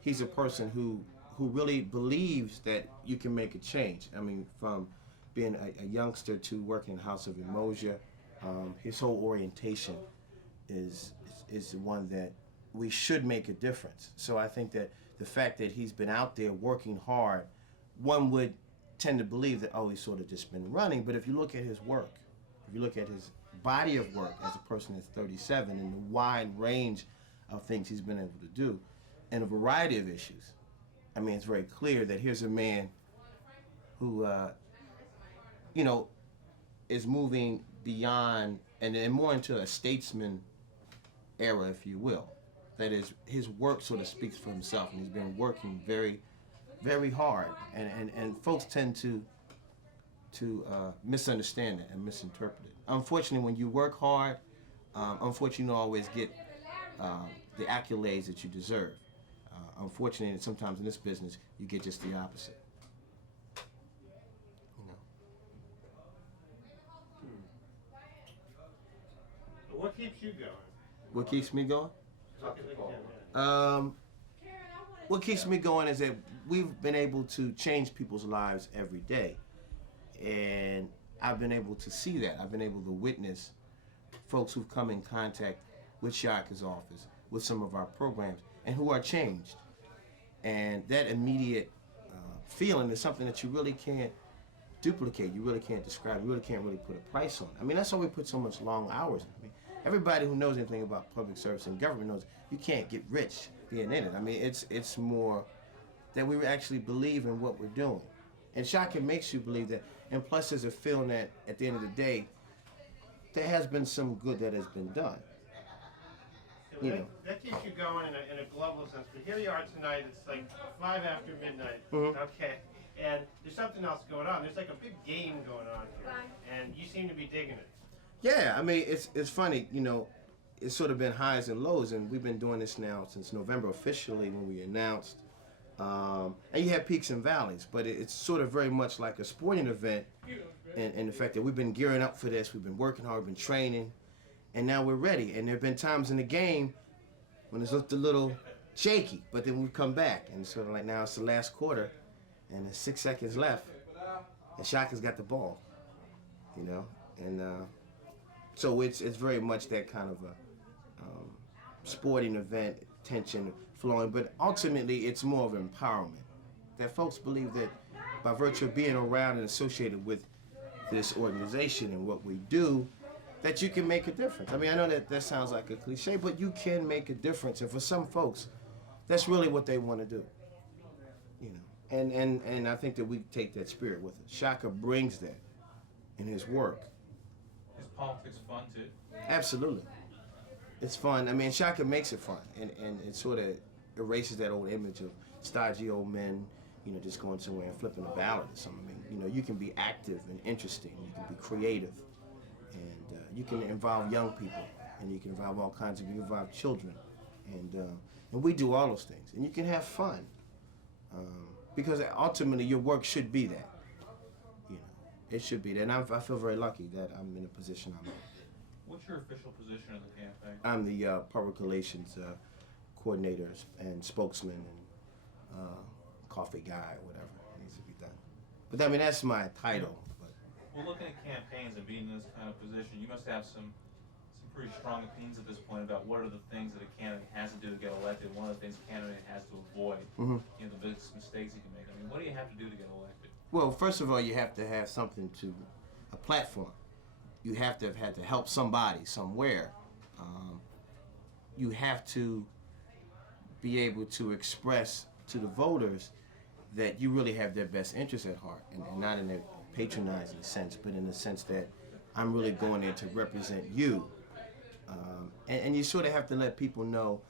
He's a person who really believes that you can make a change. I mean, from being a youngster to working in the House of Emoja, his whole orientation is one that we should make a difference. So I think that the fact that he's been out there working hard, one would tend to believe that, oh, he's sort of just been running. But if you look at his work, if you look at his body of work as a person that's 37 and the wide range of things he's been able to do and a variety of issues, I mean, it's very clear that here's a man who, is moving beyond and more into a statesman era, if you will. That is, his work sort of speaks for himself, and he's been working very, very hard. And folks tend to misunderstand it and misinterpret it. Unfortunately, when you work hard, unfortunately, you don't always get the accolades that you deserve. Unfortunately, sometimes in this business, you get just the opposite. What keeps you going? What keeps me going? What keeps me going is that we've been able to change people's lives every day. And I've been able to see that. I've been able to witness folks who've come in contact with Shaka's office, with some of our programs, and who are changed. And that immediate feeling is something that you really can't duplicate, you really can't describe, you really can't really put a price on. I mean, that's why we put so much long hours in. I mean, everybody who knows anything about public service and government knows you can't get rich being in it. I mean, it's more that we actually believe in what we're doing. And Shaka makes you believe that. And plus, there's a feeling that at the end of the day, there has been some good that has been done. You know. That keeps you going in a global sense. But here you are tonight, it's like 5 after midnight. Mm-hmm. Okay. And there's something else going on. There's like a big game going on here. And you seem to be digging it. Yeah, I mean, it's funny, it's sort of been highs and lows, and we've been doing this now since November officially when we announced. And you have peaks and valleys, but it's sort of very much like a sporting event in the fact that we've been gearing up for this, we've been working hard, we've been training, and now we're ready. And there have been times in the game when it's looked a little shaky, but then we come back, and sort of like now it's the last quarter, and there's 6 seconds left, and Shaka's got the ball, you know, and so it's very much that kind of a sporting event, tension flowing, but ultimately it's more of empowerment. That folks believe that by virtue of being around and associated with this organization and what we do, that you can make a difference. I mean, I know that sounds like a cliche, but you can make a difference, and for some folks, that's really what they want to do. You know, and I think that we take that spirit with us. Shaka brings that in his work. Is politics fun too? Absolutely. It's fun. I mean, Shaka makes it fun, and it sort of erases that old image of stodgy old men, you know, just going somewhere and flipping a ballot or something. I mean, you know, you can be active and interesting, you can be creative, and you can involve young people, and you can involve all kinds of, you can involve children, and we do all those things, and you can have fun, because ultimately your work should be that, you know, it should be that, and I feel very lucky that I'm in a position I'm in. What's your official position in the campaign? I'm the public relations coordinator and spokesman and coffee guy, whatever needs to be done. But I mean, that's my title. But. Well, looking at campaigns and being in this kind of position, you must have some pretty strong opinions at this point about what are the things that a candidate has to do to get elected, one of the things a candidate has to avoid, you know, the biggest mistakes he can make. I mean, what do you have to do to get elected? Well, first of all, you have to have something a platform. You have to have had to help somebody somewhere. You have to be able to express to the voters that you really have their best interests at heart, and not in a patronizing sense, but in the sense that I'm really going there to represent you. And you sort of have to let people know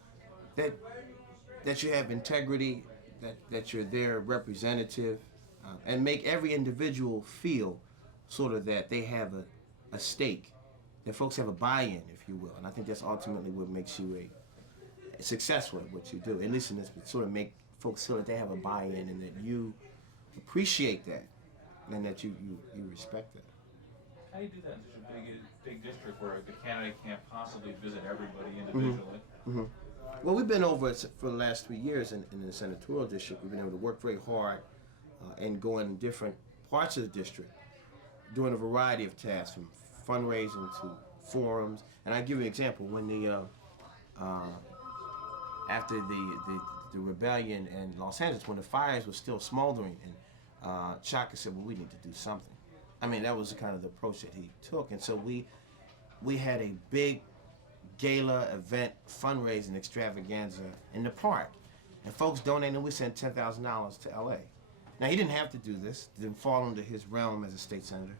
that you have integrity, that you're their representative, and make every individual feel sort of that they have a stake, that folks have a buy-in, if you will. And I think that's ultimately what makes you a successful at what you do. At least in this, sort of make folks feel that they have a buy-in and that you appreciate that and that you respect that. How do you do that in such a big district where the candidate can't possibly visit everybody individually? Well, we've been over it for the last 3 years in the senatorial district. We've been able to work very hard and go in different parts of the district, doing a variety of tasks, from fundraising to forums. And I'll give you an example. When after the rebellion in Los Angeles, when the fires were still smoldering, and Chaka said, well, we need to do something. I mean, that was kind of the approach that he took. And so we had a big gala event fundraising extravaganza in the park. And folks donated, and we sent $10,000 to LA. Now, he didn't have to do this. It didn't fall into his realm as a state senator.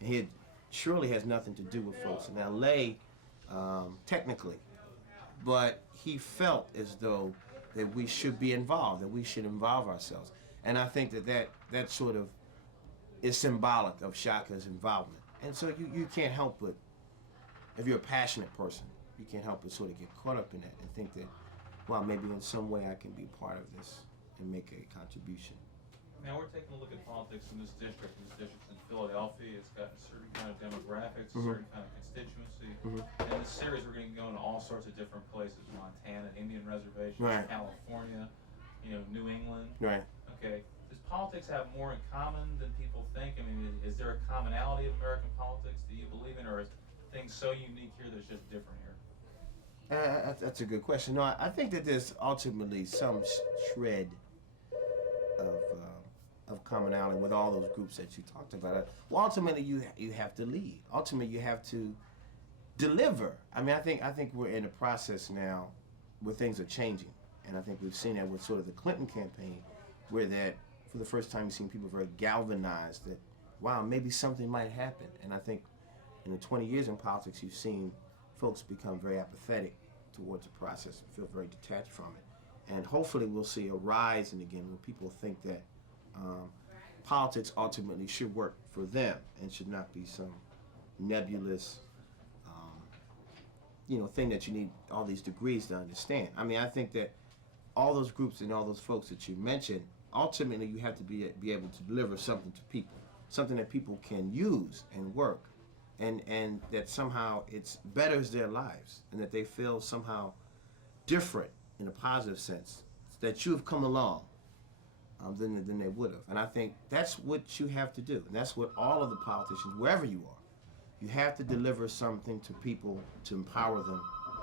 And he surely has nothing to do with folks in LA, technically. But he felt as though that we should be involved, that we should involve ourselves. And I think that sort of is symbolic of Shaka's involvement. And so you can't help but, if you're a passionate person, you can't help but sort of get caught up in that and think that, well, maybe in some way I can be part of this and make a contribution. Now we're taking a look at politics in this district. This district's in Philadelphia. It's got a certain kind of demographics, a certain kind of constituency. And in this series, we're going to go into all sorts of different places: Montana, Indian reservations, California, you know, New England. Right. Okay. Does politics have more in common than people think? I mean, is there a commonality of American politics that you believe in, or is things so unique here that it's just different here? That's a good question. No, I think that there's ultimately some shred of commonality with all those groups that you talked about. Well, ultimately you have to lead. Ultimately you have to deliver. I mean, I think we're in a process now where things are changing, and I think we've seen that with sort of the Clinton campaign, where that for the first time you've seen people very galvanized that, wow, maybe something might happen. And I think in the 20 years in politics, you've seen folks become very apathetic towards the process and feel very detached from it. And hopefully we'll see a rise in again where people think that politics ultimately should work for them and should not be some nebulous, thing that you need all these degrees to understand. I mean, I think that all those groups and all those folks that you mentioned, ultimately you have to be able to deliver something to people, something that people can use and work, and that somehow it betters their lives, and that they feel somehow different in a positive sense, that you have come along, than they would have. And I think that's what you have to do. And that's what all of the politicians, wherever you are, you have to deliver something to people to empower them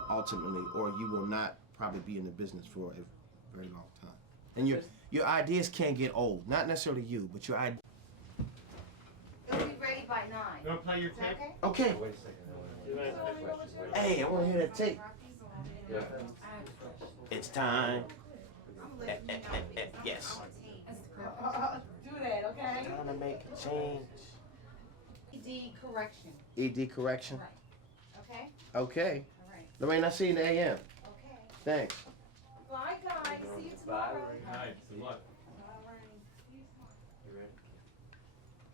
ultimately, or you will not probably be in the business for a very long time. And your ideas can't get old. Not necessarily you, but your ideas. It'll be ready by 9. You want to play your Is that tape? okay? Okay. Wait a second. Hey, I want to hear that tape. It's time. Yes. Do that, okay? Trying to make a change. ED correction. ED correction. Right. Okay? Okay. All right. Lorraine, I see you in the AM. Okay. Thanks. Bye, guys. See you tomorrow. Good night, good luck. All right. You ready?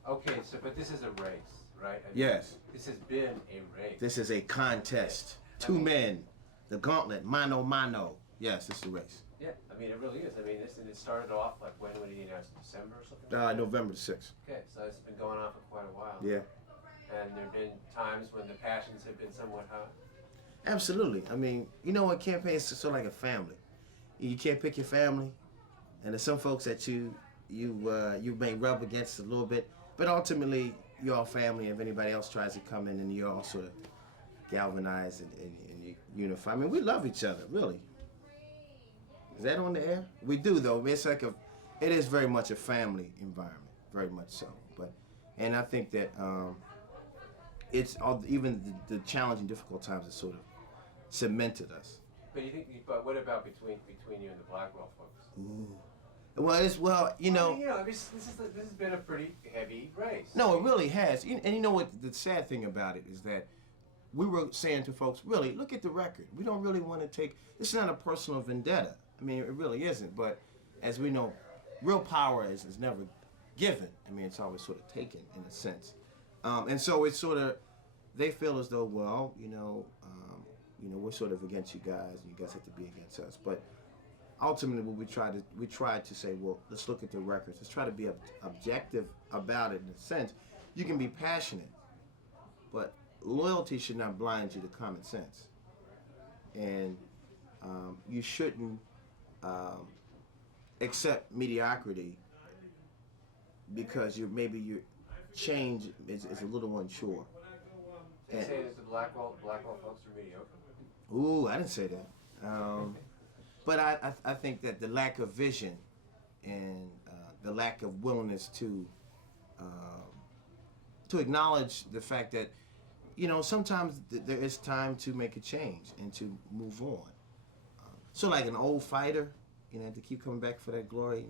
Okay, so but this is a race, right? I mean, Yes. This has been a race. This is a contest. Two men. The gauntlet. Mano mano. Yes, it's a race. Yeah, I mean it really is. I mean it started off like when did he announce it? December or something? November the 6th. Okay, so it's been going on for quite a while. Yeah. And there have been times when the passions have been somewhat high. Absolutely. I mean, you know what, campaign is sort of like a family. You can't pick your family, and there's some folks that you may rub against a little bit, but ultimately you're all family. If anybody else tries to come in, and you're all sort of galvanized and you unify. I mean, we love each other, really. Is that on the air? We do, though. It's like it is very much a family environment, very much so. And I think that it's all, even the challenging, difficult times that sort of cemented us. But what about between you and the Blackwell folks? Well, you know. I mean, this has been a pretty heavy race. No, it really has. And you know what? The sad thing about it is that we were saying to folks, really, look at the record. We don't really want to take. It's not a personal vendetta. I mean, it really isn't. But as we know, real power is never given. I mean, it's always sort of taken in a sense. And so it's sort of, they feel as though, well, we're sort of against you guys, and you guys have to be against us. But ultimately, what we tried to say, well, let's look at the records. Let's try to be objective about it in a sense. You can be passionate, but loyalty should not blind you to common sense. And you shouldn't accept mediocrity because your change is a little unsure. So you say that the Blackwell folks are mediocre? Ooh, I didn't say that. But I think that the lack of vision and the lack of willingness to acknowledge the fact that, sometimes there is time to make a change and to move on. So like an old fighter, to keep coming back for that glory,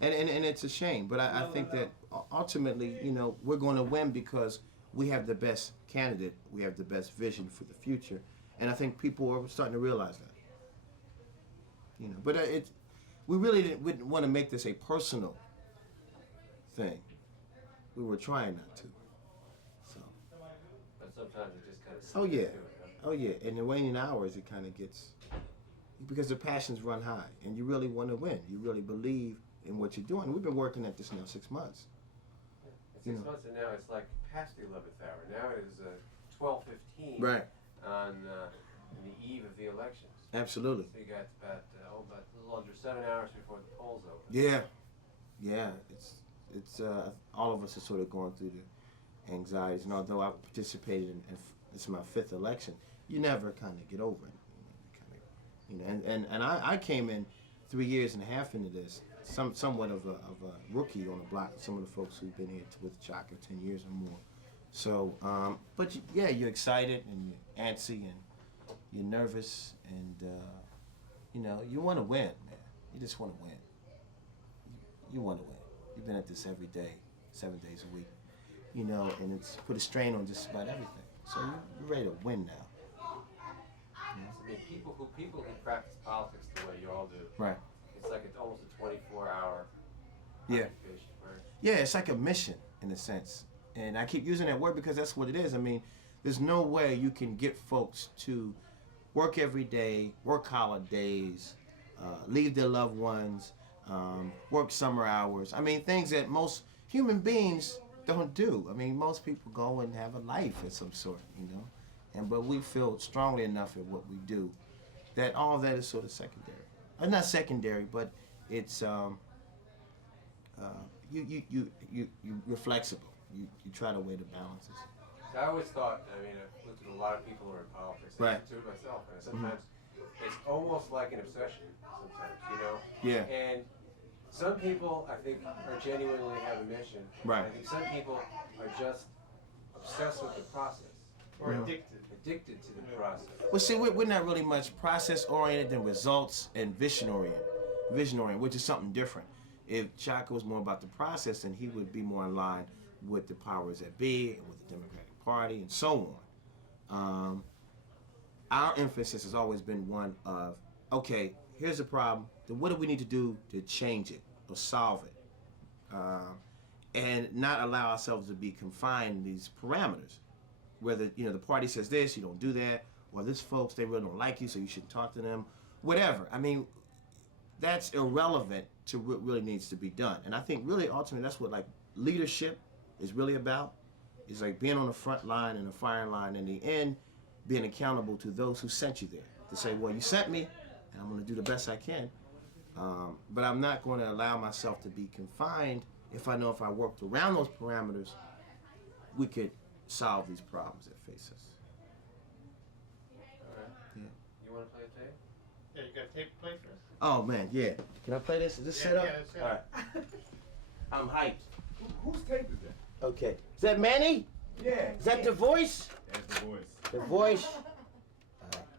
and it's a shame. But I think that ultimately, we're going to win because we have the best candidate, we have the best vision for the future, and I think people are starting to realize that. But we really didn't want to make this a personal thing. We were trying not to. So. But sometimes it just kind of. Oh yeah, oh yeah. In the waning hours, it kind of gets, because the passions run high, and you really want to win. You really believe in what you're doing. We've been working at this now 6 months. Yeah. 6 months, and now it's like past the 11th hour. Now it is 12:15. Right. On the eve of the elections. Absolutely. So you got about a little under 7 hours before the polls open. Yeah. It's all of us are sort of going through the anxieties, and although I participated in this is my 5th election, you never kind of get over it. And I came in 3 years and a half into this, somewhat of a rookie on the block. Some of the folks who've been here with Chaka 10 years or more. So, but you're excited and you're antsy and you're nervous, and you want to win, man. You just want to win. You want to win. You've been at this every day, 7 days a week, and it's put a strain on just about everything. So you're ready to win now. I mean, people who practice politics the way you all do. Right. It's like it's almost a 24-hour Yeah. occupation, right? Yeah, it's like a mission in a sense. And I keep using that word because that's what it is. I mean, there's no way you can get folks to work every day, work holidays, leave their loved ones, work summer hours. I mean, things that most human beings don't do. I mean, most people go and have a life of some sort, but we feel strongly enough at what we do that all of that is sort of secondary. Not secondary, but it's you're flexible. You try to weigh the balances. I always thought, I mean, I've looked at a lot of people who are in politics, and Right. I do it myself, and sometimes it's almost like an obsession, sometimes, you know? Yeah. And some people, I think, are genuinely have a mission. Right. I think some people are just obsessed with the process. Or Yeah. Addicted to the process. Well, see, we're not really much process-oriented than results and vision-oriented. Vision-oriented, which is something different. If Chaka was more about the process, then he would be more in line with the powers that be, and with the Democratic Party, and so on. Our emphasis has always been one of, okay, here's the problem, then what do we need to do to change it or solve it? And not allow ourselves to be confined in these parameters. Whether, you know, the party says this, you don't do that, or this folks, they really don't like you, so you shouldn't talk to them, whatever. I mean, that's irrelevant to what really needs to be done. And I think really ultimately that's what like leadership is really about. It's like being on the front line and the firing line, in the end, being accountable to those who sent you there. To say, well, you sent me, and I'm gonna do the best I can. But I'm not gonna allow myself to be confined if I know if I worked around those parameters, we could solve these problems that face us. Okay. Yeah. You want to play a tape? Yeah, you got a tape to play for us? Oh man, yeah. Can I play this? Is this set up? Yeah, it's set All up. right. I'm hyped. Whose tape is that? Okay. Is that Manny? Yeah. Is that the voice? That's the voice. The voice.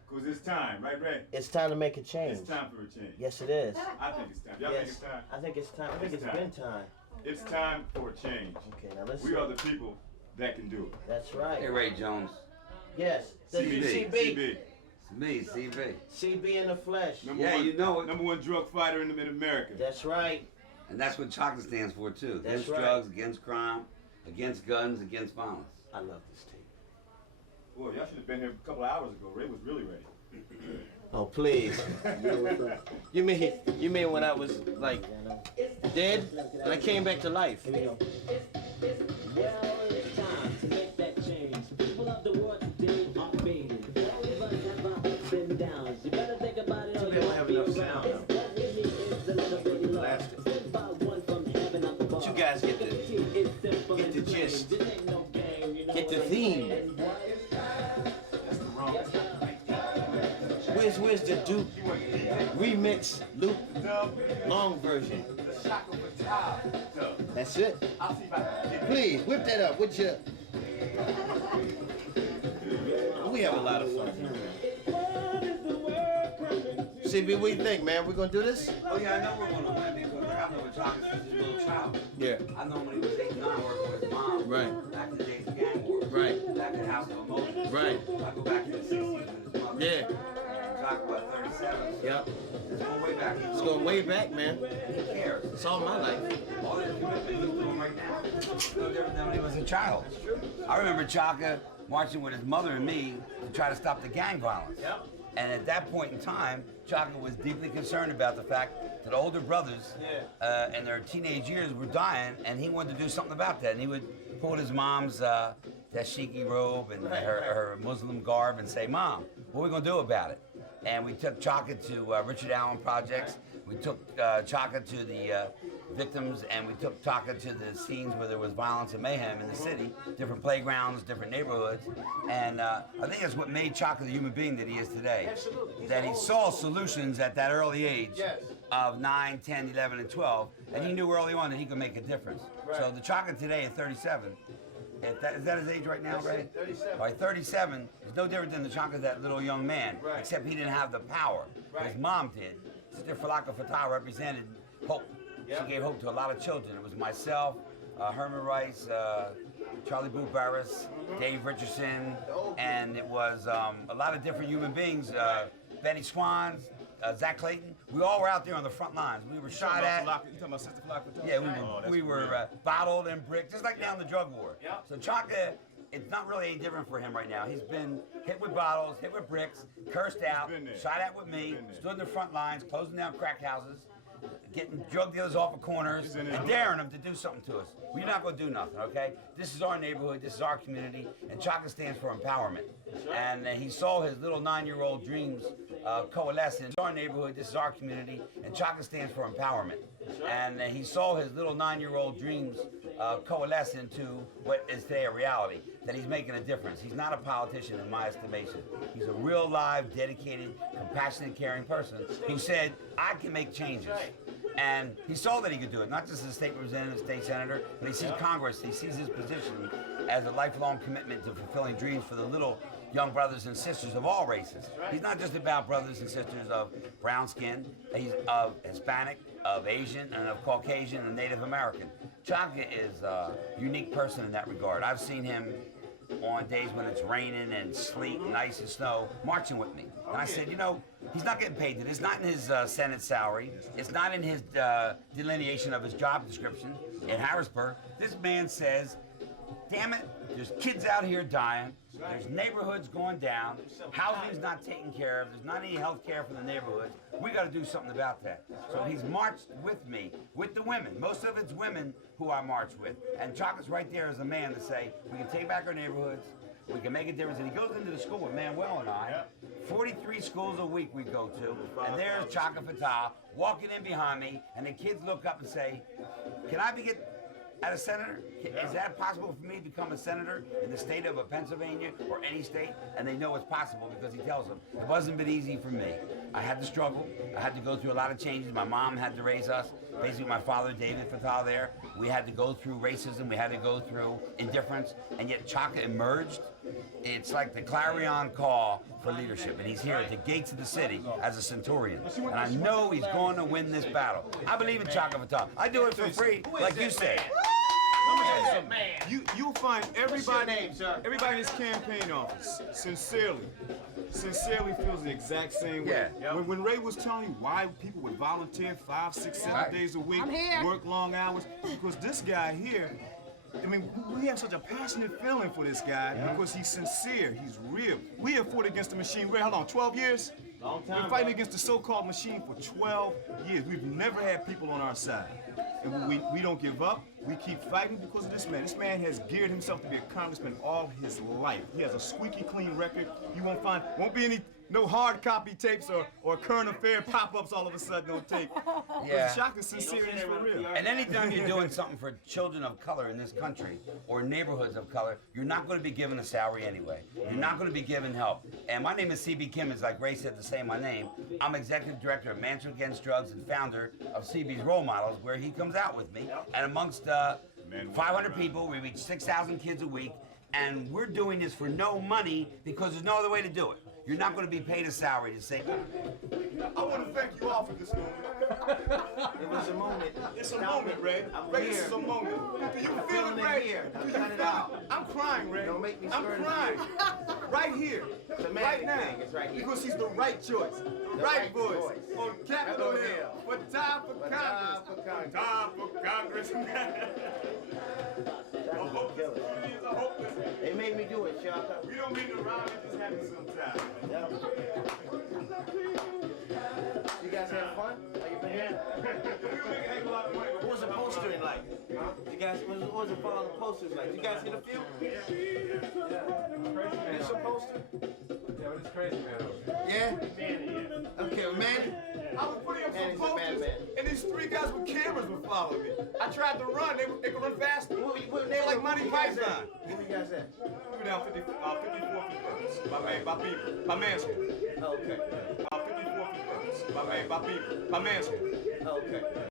Cause it's time, right, Ray? It's time to make a change. It's time for a change. Yes, it is. I think it's time. Y'all think it's time? I think it's time. I think It's it's time. been time. It's time for a change. Okay, now let's We see. are the people that can do it. That's right. Hey, Ray Jones. Yes. CB. CB. It's me, CB. CB in the flesh. Yeah, you know it. Number one drug fighter in America. That's right. And that's what Chocolate stands for, too. That's Against right. drugs, against crime, against guns, against violence. I love this tape. Boy, y'all should have been here a couple of hours ago. Ray was really ready. Oh please. You mean when I was like dead and I came back to life? Here we go. Well, it's time to make that change. People of the world today are fading. All of us have our ups and downs. You better think about it. Too bad we don't have enough sound. But you guys get the gist. Get the theme. Where's the Duke remix loop long version? That's it. Please whip that up. Would you? We have a lot of fun. CB, what do you think, man? We gonna do this? Oh, yeah, I know we're going to win because I know what Chocolate since he was a little child. Yeah. I know when he was 8, 9 working with his mom. Right. Back in the days of gang war. Right. Back in House of Emotions. Right. I go back to the 60s with his mother. Yeah. And Chocolate, what, 37? Yep. It's going way back. It's going way back, man. He cares. It's all my life. All the commitment he's doing right now. No different than when he was a child. I remember Chaka marching with his mother and me to try to stop the gang violence. Yep. And at that point in time, Chaka was deeply concerned about the fact that older brothers in their teenage years were dying, and he wanted to do something about that. And he would pull his mom's dashiki robe and her Muslim garb and say, "Mom, what are we going to do about it?" And we took Chaka to Richard Allen projects. We took Chaka to the victims, and we took Chaka to the scenes where there was violence and mayhem in the city, different playgrounds, different neighborhoods. And I think that's what made Chaka the human being that he is today. Absolutely. That he saw solutions at that early age of 9, 10, 11, and 12, and he knew early on that he could make a difference. So the Chaka today at 37, is that his age right now, Ray? 37. All right, 37 is no different than the Chaka that little young man, except he didn't have the power. His mom did. Sister Fattah represented hope. She gave hope to a lot of children. It was myself, Herman Rice, Charlie Boo Barris, Dave Richardson, and it was a lot of different human beings. Benny Swans, Zach Clayton. We all were out there on the front lines. We were shot at. You talking about Sister Fattah? Yeah, we were bottled and bricked, just like down the drug war. So Chaka, it's not really any different for him right now. He's been hit with bottles, hit with bricks, cursed out, shot at with me, stood in the front lines, closing down crack houses, getting drug dealers off of corners, and daring them to do something to us. We're not going to do nothing, okay? This is our neighborhood, this is our community, and Chaka stands for empowerment. And he saw his little 9-year-old dreams coalesce in our neighborhood. This is our community, and Chaka stands for empowerment. And he saw his little 9-year-old dreams coalesce into what is today a reality, that he's making a difference. He's not a politician in my estimation. He's a real, live, dedicated, compassionate, caring person who said, I can make changes. And he saw that he could do it, not just as a state representative, state senator, but he sees Congress, he sees his position as a lifelong commitment to fulfilling dreams for the little young brothers and sisters of all races. He's not just about brothers and sisters of brown skin, he's of Hispanic, of Asian, and of Caucasian and Native American. Chaka is a unique person in that regard. I've seen him on days when it's raining and sleet and ice and snow, marching with me. And I said, you know, he's not getting paid. It's not in his Senate salary. It's not in his delineation of his job description in Harrisburg. This man says, damn it, there's kids out here dying. There's neighborhoods going down. Housing's not taken care of. There's not any health care for the neighborhoods. We got to do something about that. So he's marched with me, with the women. Most of it's women who I march with. And Chaka's right there as a man to say, we can take back our neighborhoods. We can make a difference. And he goes into the school with Manuel and I. 43 schools a week we go to. And there's Chaka Fattah walking in behind me. And the kids look up and say, can I get as a senator? Is that possible for me to become a senator in the state of Pennsylvania or any state? And they know it's possible because he tells them. It wasn't been easy for me. I had to struggle. I had to go through a lot of changes. My mom had to raise us. Basically, my father, David Fattah, there. We had to go through racism. We had to go through indifference. And yet Chaka emerged. It's like the clarion call for leadership. And he's here at the gates of the city as a centurion. And I know he's going to win this battle. I believe in Chaka Fattah. I do it for free, like you said. You'll find everybody in his campaign office sincerely feels the exact same way. When Ray was telling you why people would volunteer 5, 6, 7 days a week, work long hours, because this guy here, I mean, we have such a passionate feeling for this guy because he's sincere, he's real. We have fought against the machine, Ray, how long, 12 years? Long time. We're fighting against the so-called machine for 12 years. We've never had people on our side. And we don't give up. We keep fighting because of this man. This man has geared himself to be a congressman all his life. He has a squeaky clean record. You won't be no hard copy tapes or current affair pop-ups all of a sudden on tape. Yeah. Chaka's sincere and for real. And anytime you're doing something for children of color in this country or neighborhoods of color, you're not going to be given a salary anyway. You're not going to be given help. And my name is CB Kimmons, like Ray said to say my name. I'm executive director of Mansion Against Drugs and founder of CB's Role Models, where he comes out with me. And amongst 500 people, we reach 6,000 kids a week. And we're doing this for no money because there's no other way to do it. You're not going to be paid a salary to say. I want to thank you all for this moment. It was a moment. It's a moment, Ray. Ray, this is a moment. Do you feel it, Ray? Do you feel it? I'm crying, Ray. Don't make me I'm crying. Right here. Right now. Right here. Because he's the right choice. Right voice. On Capitol Hill. For time for Congress. Time for Congress. They made me do it, Shaka. We don't mean to rhyme, it just happens sometimes. You guys have fun? Are you here? What was the postering like? You guys, what was the follow the posters like? You guys get a few? Yeah. It's a poster? Yeah, but it's crazy, man. Yeah? Okay, man. I was putting up some posters, and these 3 guys with cameras were following me. I tried to run, they could run faster. They're like Monty Python. Where you guys at? We were down 54 people. My man's here. Oh, okay. 54 people. My man's here. Oh, okay.